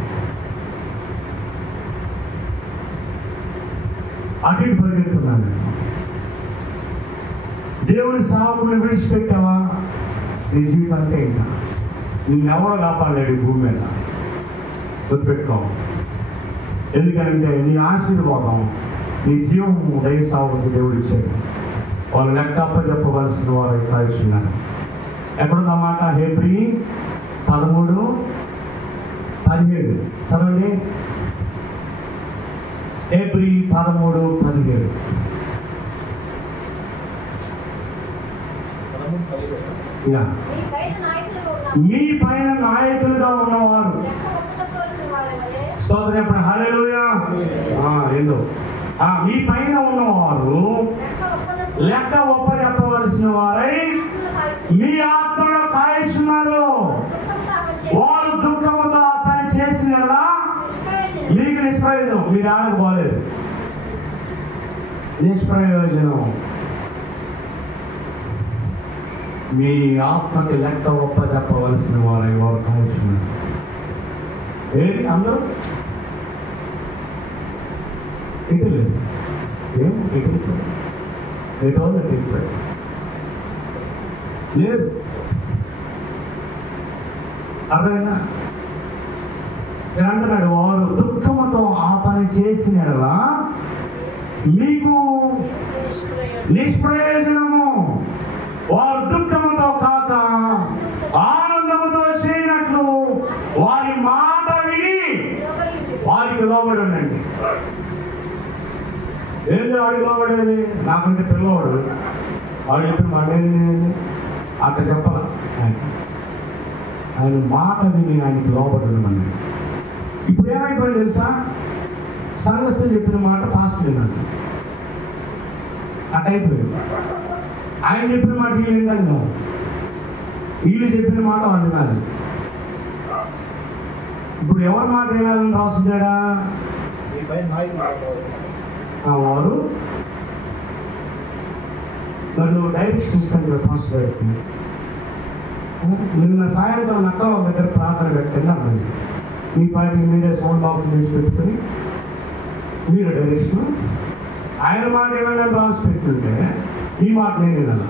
అటు ఇటు పరిగెత్తున్నాను. దేవుడి సాగుని విడిచిపెట్టావా, నీ జీవితం అంతే. ఇంకా నిన్నెవడో కాపాడలేడు భూమి మీద, గుర్తుపెట్టుకో. ఎందుకంటే నీ ఆశీర్వాదం, నీ జీవం దయ సాగుకి దేవుడు ఇచ్చాడు. వాళ్ళు లెక్క చెప్పవలసిన వారు కాల్చున్నారు. ఎక్కడుందన్నమాట? హెబ్రీ 13:17 చదవండి. హెబ్రీ 13:17. మీ పైన నాయకులుగా ఉన్నవారు, స్తోత్రం చెప్పండి, హల్లెలూయా. ఏందో మీ పైన ఉన్నవారు లెక్క ఒప్పజెప్పవలసిన వారై మీ ఆత్మలో కాయచున్నారు. వారు దుఃఖముతో ఆ పని చేసిన మీకు నిష్ప్రయోజనం. మీరు ఆడకు పోలేదు, నిష్ప్రయోజనం. మీ ఆత్మకి లెక్క ఒప్పజెప్పవలసిన వారై వారు కాయచున్నారు. ఏంటి అందరూ ఇటు లేదు, ఏం ఎటు లేదు. అర్థమైనా? నేను అంటున్నాడు, వారు దుఃఖముతో ఆ పని చేసినలా మీకు నిష్ప్రయోజనము. వారు దుఃఖముతో కాక ఆనందముతో చేయనట్లు వారి మాట విని వారికి లోబడి ఉండండి. ఏంది వాడికి లోబడేది? నాకంటే పిల్లవాడు, వాడు చెప్పిన మాట ఏంది అక్కడ చెప్పాల. ఆయన మాట విని ఆయనకి లోబడి ఉండమన్నాడు. ఇప్పుడు ఏమైపోయింది తెలుసా? సంఘస్థులు చెప్పిన మాట పాస్టర్ విన్నాడు, అట్ అయిపోయింది. ఆయన చెప్పిన మాట వీళ్ళు వింటాం, వీళ్ళు చెప్పిన మాట వాళ్ళు వినాలి. ఇప్పుడు ఎవరి మాట వినాలని రాసుకుంటాడా? వారు నన్ను డైరెక్షన్ ఇస్తాను పాస్టర్ గారికి. నిన్న సాయంత్రం నక్కల దగ్గర ప్రార్థన పెట్టండి అన్నది. మీ పార్టీకి మీరే సౌండ్ బాక్స్ చేసి పెట్టుకొని మీరు డైరెక్షన్, ఆయన మాట ఏమైనా రాసి పెట్టుంటే ఈ మాట నేను వినాలి.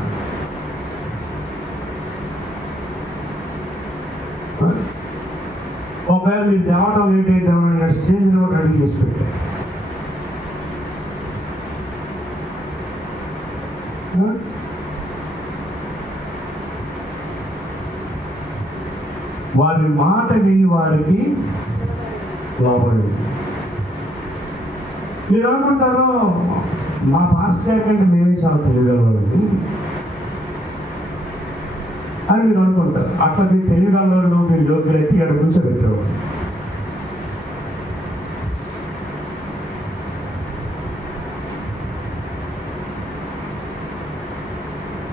ఒకవేళ మీరు దేవటం లేట్ అయితే స్టేజ్ రోడ్ రెడీ చేసి పెట్టారు. వారి మాట విని వారికి లోబడి. మీరు అనుకుంటారు మా పాస్టర్ కంటే మేమే చాలా తెలియగలవాళ్ళని అని మీరు అనుకుంటారు. అట్లా తెలియగలవాళ్ళు మీరు యోగ్యులైతే ఇక్కడ కూర్చోబెట్టేవాళ్ళు.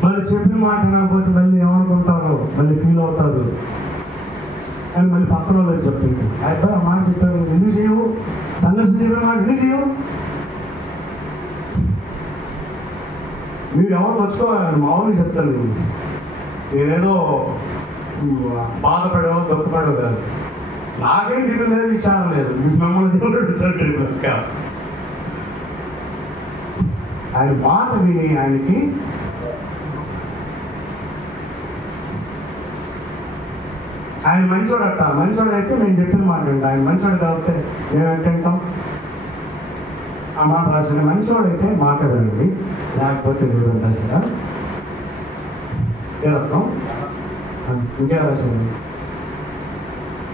మళ్ళీ చెప్పిన మాట కాకపోతే మళ్ళీ ఏమనుకుంటారో, మళ్ళీ ఫీల్ అవుతారు అని మళ్ళీ పక్కన వాళ్ళు చెప్తుంది. అబ్బాయి ఆ మాట చెప్పాను, ఎందుకు చేయవు? సంఘర్షణ చెప్పిన మాట ఎందుకు చేయవు? మీరు ఎవరు వచ్చుకోవాలని మామూలుగా చెప్తాను. నేనేదో బాధపడేవో దుఃఖపడేవో కాదు, నాకేం దిగులు లేదు, విచారం లేదు. మిమ్మల్ని దిగులు ఆయన మాట విని ఆయనకి ఆయన మంచోడట. మంచోడు అయితే నేను చెప్పిన మాట అండి. ఆయన మంచోడు కాబట్టి మేమేంటాం ఆ మాట రాసిన. మంచోడైతే మాట వినండి, లేకపోతే మీరు రాసారా ఏదర్థం? ఇంకే రాశారు,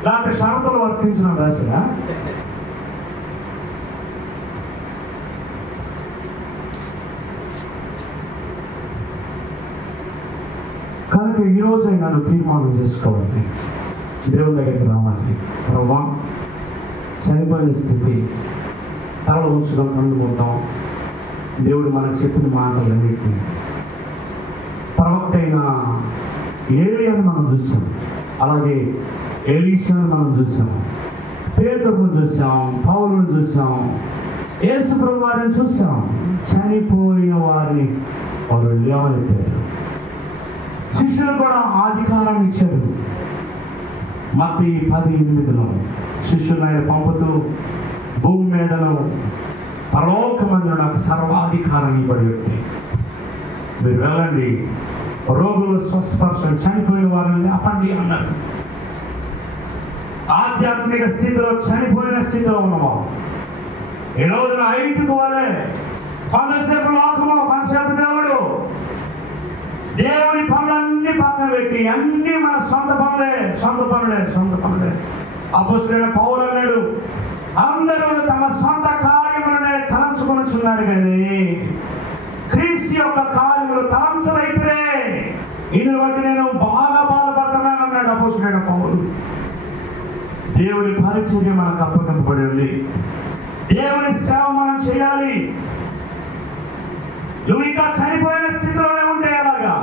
లేకపోతే షరతులు వర్తించిన రాసారా? కనుక ఈరోజు నన్ను తీర్మానం చేసుకోవాలి, దేవుని దగ్గరికి రావాలి. ప్రభా, చనిపోయిన స్థితి, తల ఉంచడం, కళ్ళు మొత్తం దేవుడు మనకు చెప్పిన మాటలన్నింటినీ ప్రవక్త ప్రవక్త అయిన ఏలియాను మనం చూసాం, అలాగే ఎలీషాను మనం చూసాం, పేతురును చూసాం, పౌలును చూసాం, యేసు ప్రభు వారిని చూసాం. చనిపోయిన వారిని వారు లేవనెత్తారు. శిష్యులు కూడా అధికారం ఇచ్చారు. మత్తయి 10:8 శిష్యులను ఆయన పంపుతూ భూమి మీదను పరలోకమందున నాకు సర్వాధికారం ఇవ్వబడి ఉంది, మీరు వెళ్ళండి, రోగులు స్వస్పర్శం, చనిపోయిన వారిని లేపండి అన్నారు. ఆధ్యాత్మిక స్థితిలో చనిపోయిన స్థితిలో ఉన్నవారు ఈ రోజున ఐదుకు వలె కొంతసేపు లోకము, కొంతసేపు దేవుడు. దేవుని పనులన్నీ పక్కన పెట్టి అన్ని మన సొంత పనులే. అపోస్తలుడైన పౌలు అన్నాడు, అందరూ తమ సొంత కార్యములనే తలంచుకొనుచున్నారు కానీ క్రీస్తు యొక్క కార్యములు తలంచలైతే ఇందుని బట్టి నేను బాగా బాధపడుతున్నాను అన్నాడు అపోస్తలుడైన పౌలు. దేవుని పరిచర్య మనకు అప్పగింపబడి ఉంది. దేవుని సేవ మనం చేయాలి. నువ్వు ఇంకా చనిపోయిన స్థితిలోనే ఉంటే ఎలాగా?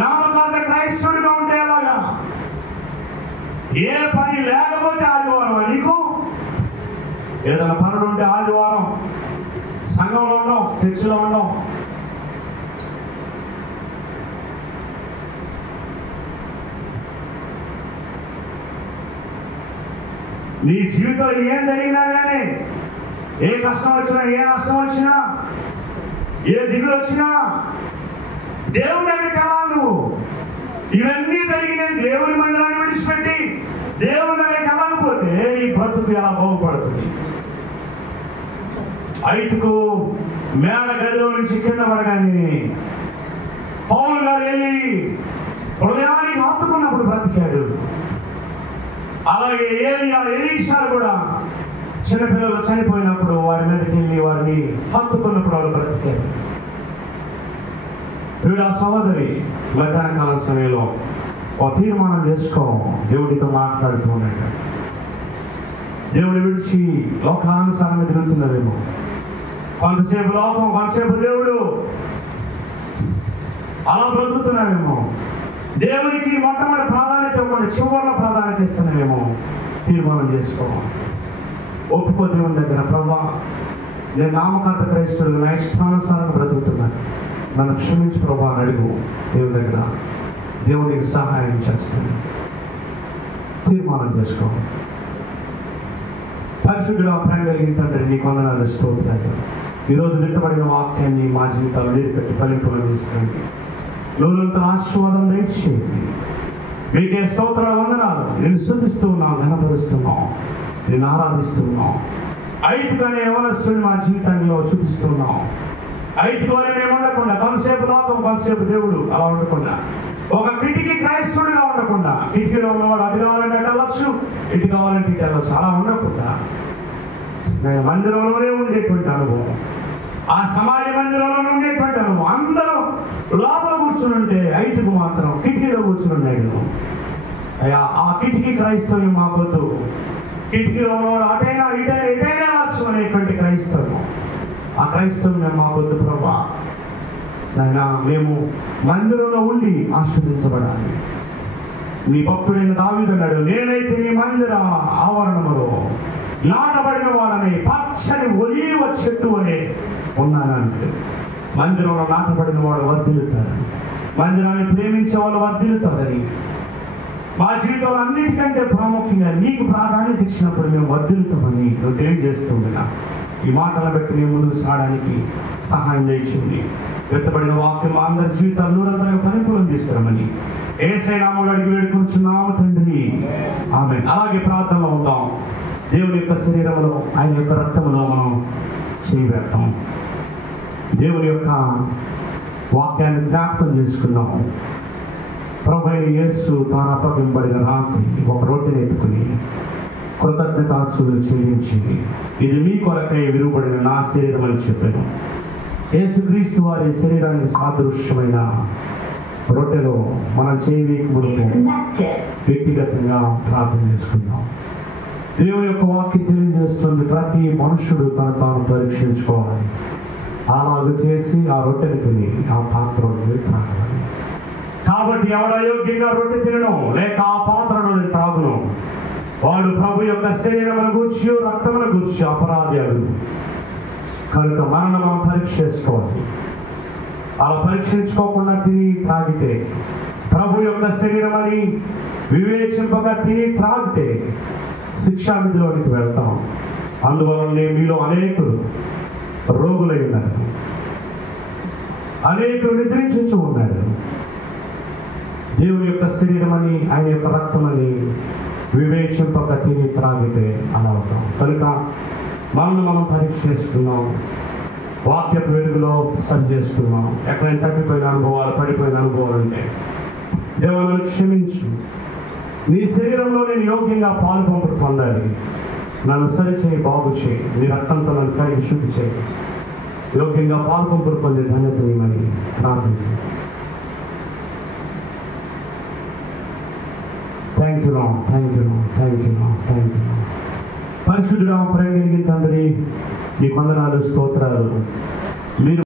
నామకార్థ క్రైస్తవుడిగా ఉంటే ఎలాగా? ఏ పని లేకపోతే ఆదివారం నీకు ఏదైనా పనులు ఉంటే ఆదివారం సంఘంలో ఉన్నాం, చర్చిలో ఉన్నాం. నీ జీవితంలో ఏం జరిగినా కానీ, ఏ కష్టం వచ్చినా, ఏ నష్టం వచ్చినా, ఏ దిగులు వచ్చినా దేవుని దగ్గరికి వెళ్ళాలి. నువ్వు ఇవన్నీ జరిగినాయి దేవుని మందిరాన్ని విడిచిపెట్టి దేవుని దగ్గరికి వెళ్ళకపోతే నీ బ్రతుకు ఎలా బాగుపడుతుంది? ఐదుకు మేడ గదిలో నుంచి కింద పడగానే పౌలు గారు వెళ్ళి హృదయానికి హత్తుకున్నప్పుడు బ్రతికాడు. అలాగే ఎలీషాలు కూడా చిన్నపిల్లలు చనిపోయినప్పుడు వారి మీదకి వెళ్ళి వారిని హత్తుకున్నప్పుడు వాళ్ళు బ్రతికారు. వీడు ఆ సహోదరి మధ్యాహ్న కాల సమయంలో ఒక తీర్మానం చేసుకో, దేవుడితో మాట్లాడుతూ ఉన్నాడు. దేవుడు విడిచి లోకానుసారంగా తిరుగుతున్నావేమో, కొంతసేపు లోకం, కొంతసేపు దేవుడు, అలా బ్రతుకుతున్నావేమో. దేవునికి మొట్టమొదటి ప్రాధాన్యత ఇవ్వకుండా చివరిలో ప్రాధాన్యత ఇస్తున్నావేమో. తీర్మానం చేసుకో, ఒప్పుకో దేవుని దగ్గర. ప్రభా, నేను నామకార్థ క్రైస్తవులు, నా ఇష్టానుసారంగా బ్రతుకుతున్నాను, నన్ను క్షమించు ప్రభా అని అడుగు దేవుని దగ్గర. దేవునికి సహాయం చేస్తాను. తీర్మానం చేసుకో. పరిశుద్ధుడా, ప్రేమ కలిగిన తండ్రి, నీకు వందనాలు, స్తోత్రాలు. ఈరోజు విత్తబడిన వాక్యాన్ని మా జీవితాలు నీరుపెట్టి ఫలింపులను తీసుకురండి. లోనంత ఆశీర్వాదం దయచేయండి. మీకే స్తోత్రాలు, వందనాలు. నేను స్తుతిస్తూ ఉన్నాం, ఘనపరుస్తున్నాం, నేను ఆరాధిస్తున్నాం. ఐదుగానే యవనస్తుని మా జీవితంలో చూపిస్తున్నాం. ఐదుగానే మేము ఉండకుండా కొంతసేపు లోకం, కొంతసేపు దేవుడు, అలా ఉండకుండా ఒక కిటికీ క్రైస్తవుడిగా ఉండకుండా, కిటికీలో ఉన్నవాడు అది కావాలంటే అటు వెళ్ళచ్చు, ఇటు కావాలంటే ఇటు వెళ్ళచ్చు, అలా ఉండకుండా నేను మందిరంలోనే ఉండేటువంటి అనుభవం, ఆ సమాజ మందిరంలోనే ఉండేటువంటి అనుభవం. అందరూ లోపల కూర్చుని ఉంటే ఐదుకు మాత్రం కిటికీలో కూర్చుని ఉన్నాడు. అయ్యా, ఆ కిటికీ క్రైస్తవం మాకొద్దు. కిటికీలో ఉన్నవాడు అటైనా ఇటైనా ఎటైనా వచ్చు అనేటువంటి క్రైస్తవం, ఆ క్రైస్తవం మేము మాకొద్దు ప్రభా. నాయనా, మేము మందిరంలో ఉండి ఆస్వాదించబడాలి. నీ భక్తుడైన దావీదు అన్నాడు, నేనైతే నీ మందిర ఆవరణములో నాటబడిన వాడని పచ్చని ఒలీవ చెట్టు అనే ఉన్నానంటే, మందిరంలో నాటబడిన వాడు వర్ధిల్లుతాడు, మందిరాన్ని ప్రేమించే వాళ్ళు వర్ధిల్లుతారని. మా జీవితంలో అన్నిటికంటే ప్రాముఖ్యంగా నీకు ప్రాధాన్యత ఇచ్చినప్పుడు మేము వర్ధిల్లుతామని నువ్వు తెలియజేస్తున్నా. ఈ మాటలను బట్టి మేము ముందుకు సాగడానికి సహాయం చేయించింది. వెత్తబడిన వాక్యం అందరి జీవితాలు నూరంతగా ఫలింపులను తీసుకురమని యేసయ్య నామములో అడిగి వేడుకొంచున్నాము తండ్రి, ఆమేన్. అలాగే ప్రార్థనలో ఉందాం. దేవుని యొక్క శరీరంలో, ఆయన యొక్క రక్తంలో మనం చేయబెడతాం. దేవుని యొక్క వాక్యాన్ని జ్ఞాపకం చేసుకున్నాం. ప్రభువైన యేసు తాను అప్పగింపబడిన రాత్రి ఒక రొట్టెని ఎత్తుకుని కృతజ్ఞతాస్తుతులు చెల్లించి, ఇది మీ కొరకై విరువబడిన నా శరీరం అని చెప్పాను. యేసుక్రీస్తు వారి శరీరానికి సాదృశ్యమైన రొట్టెలో మనం చేయవేయకముందు వ్యక్తిగతంగా ప్రార్థన చేసుకుందాం. దేవుని యొక్క వాక్యం తెలియజేస్తుంది, ప్రతి మనుషుడు తను తాను పరీక్షించుకోవాలి. అలాగ చేసి ఆ రొట్టెని తిని ఆ పాత్రలోని త్రాగాలి. కాబట్టి ఎవడు అయోగ్యంగా రొట్టె తినను లేక ఆ పాత్రలోని త్రాగును వాడు ప్రభు యొక్క శరీరమును గూర్చి రక్తమును గూర్చి అపరాధి అగును. కనుక మనం పరీక్ష చేసుకోవాలి. అలా పరీక్షించుకోకుండా తిని త్రాగితే, ప్రభు యొక్క శరీరం అని వివేచింపగా తిని త్రాగితే శిక్షా విధిలోనికి వెళ్తాం. అందువలనే మీలో అనేకులు రోగులై ఉన్నారు, అనేకులు నిద్రించుచు ఉన్నారు. దేవుని యొక్క శరీరం అని ఆయన యొక్క రక్తం అని వివేచింపక తిని త్రాగితే అలా అవుతాం. కనుక మనం పరీక్ష చేసుకున్నాం, వాక్యపు వెలుగులో సరి చేసుకున్నాం. ఎక్కడైనా తప్పిపోయిన అనుభవాలు, పడిపోయిన అనుభవాలు ఉంటే దేవుడు నన్ను క్షమించు, నీ శరీరంలో నేను యోగ్యంగా పాలు పంపుడు పొందాలి, నన్ను సరిచేయి, బాగు చేయి, నీ రక్తంతో నన్ను కడిగి శుద్ధి చేయి, యోగ్యంగా పాలు పంపుడు పొందే ధన్యత నీమని ప్రార్థించు. Thank you lord, thank you lord, thank you lord, thank you lord. పరిశుద్ధుడా, ప్రేమ కలిగిన తండ్రి, నీ వందనాలు, స్తోత్రాలు. మీరు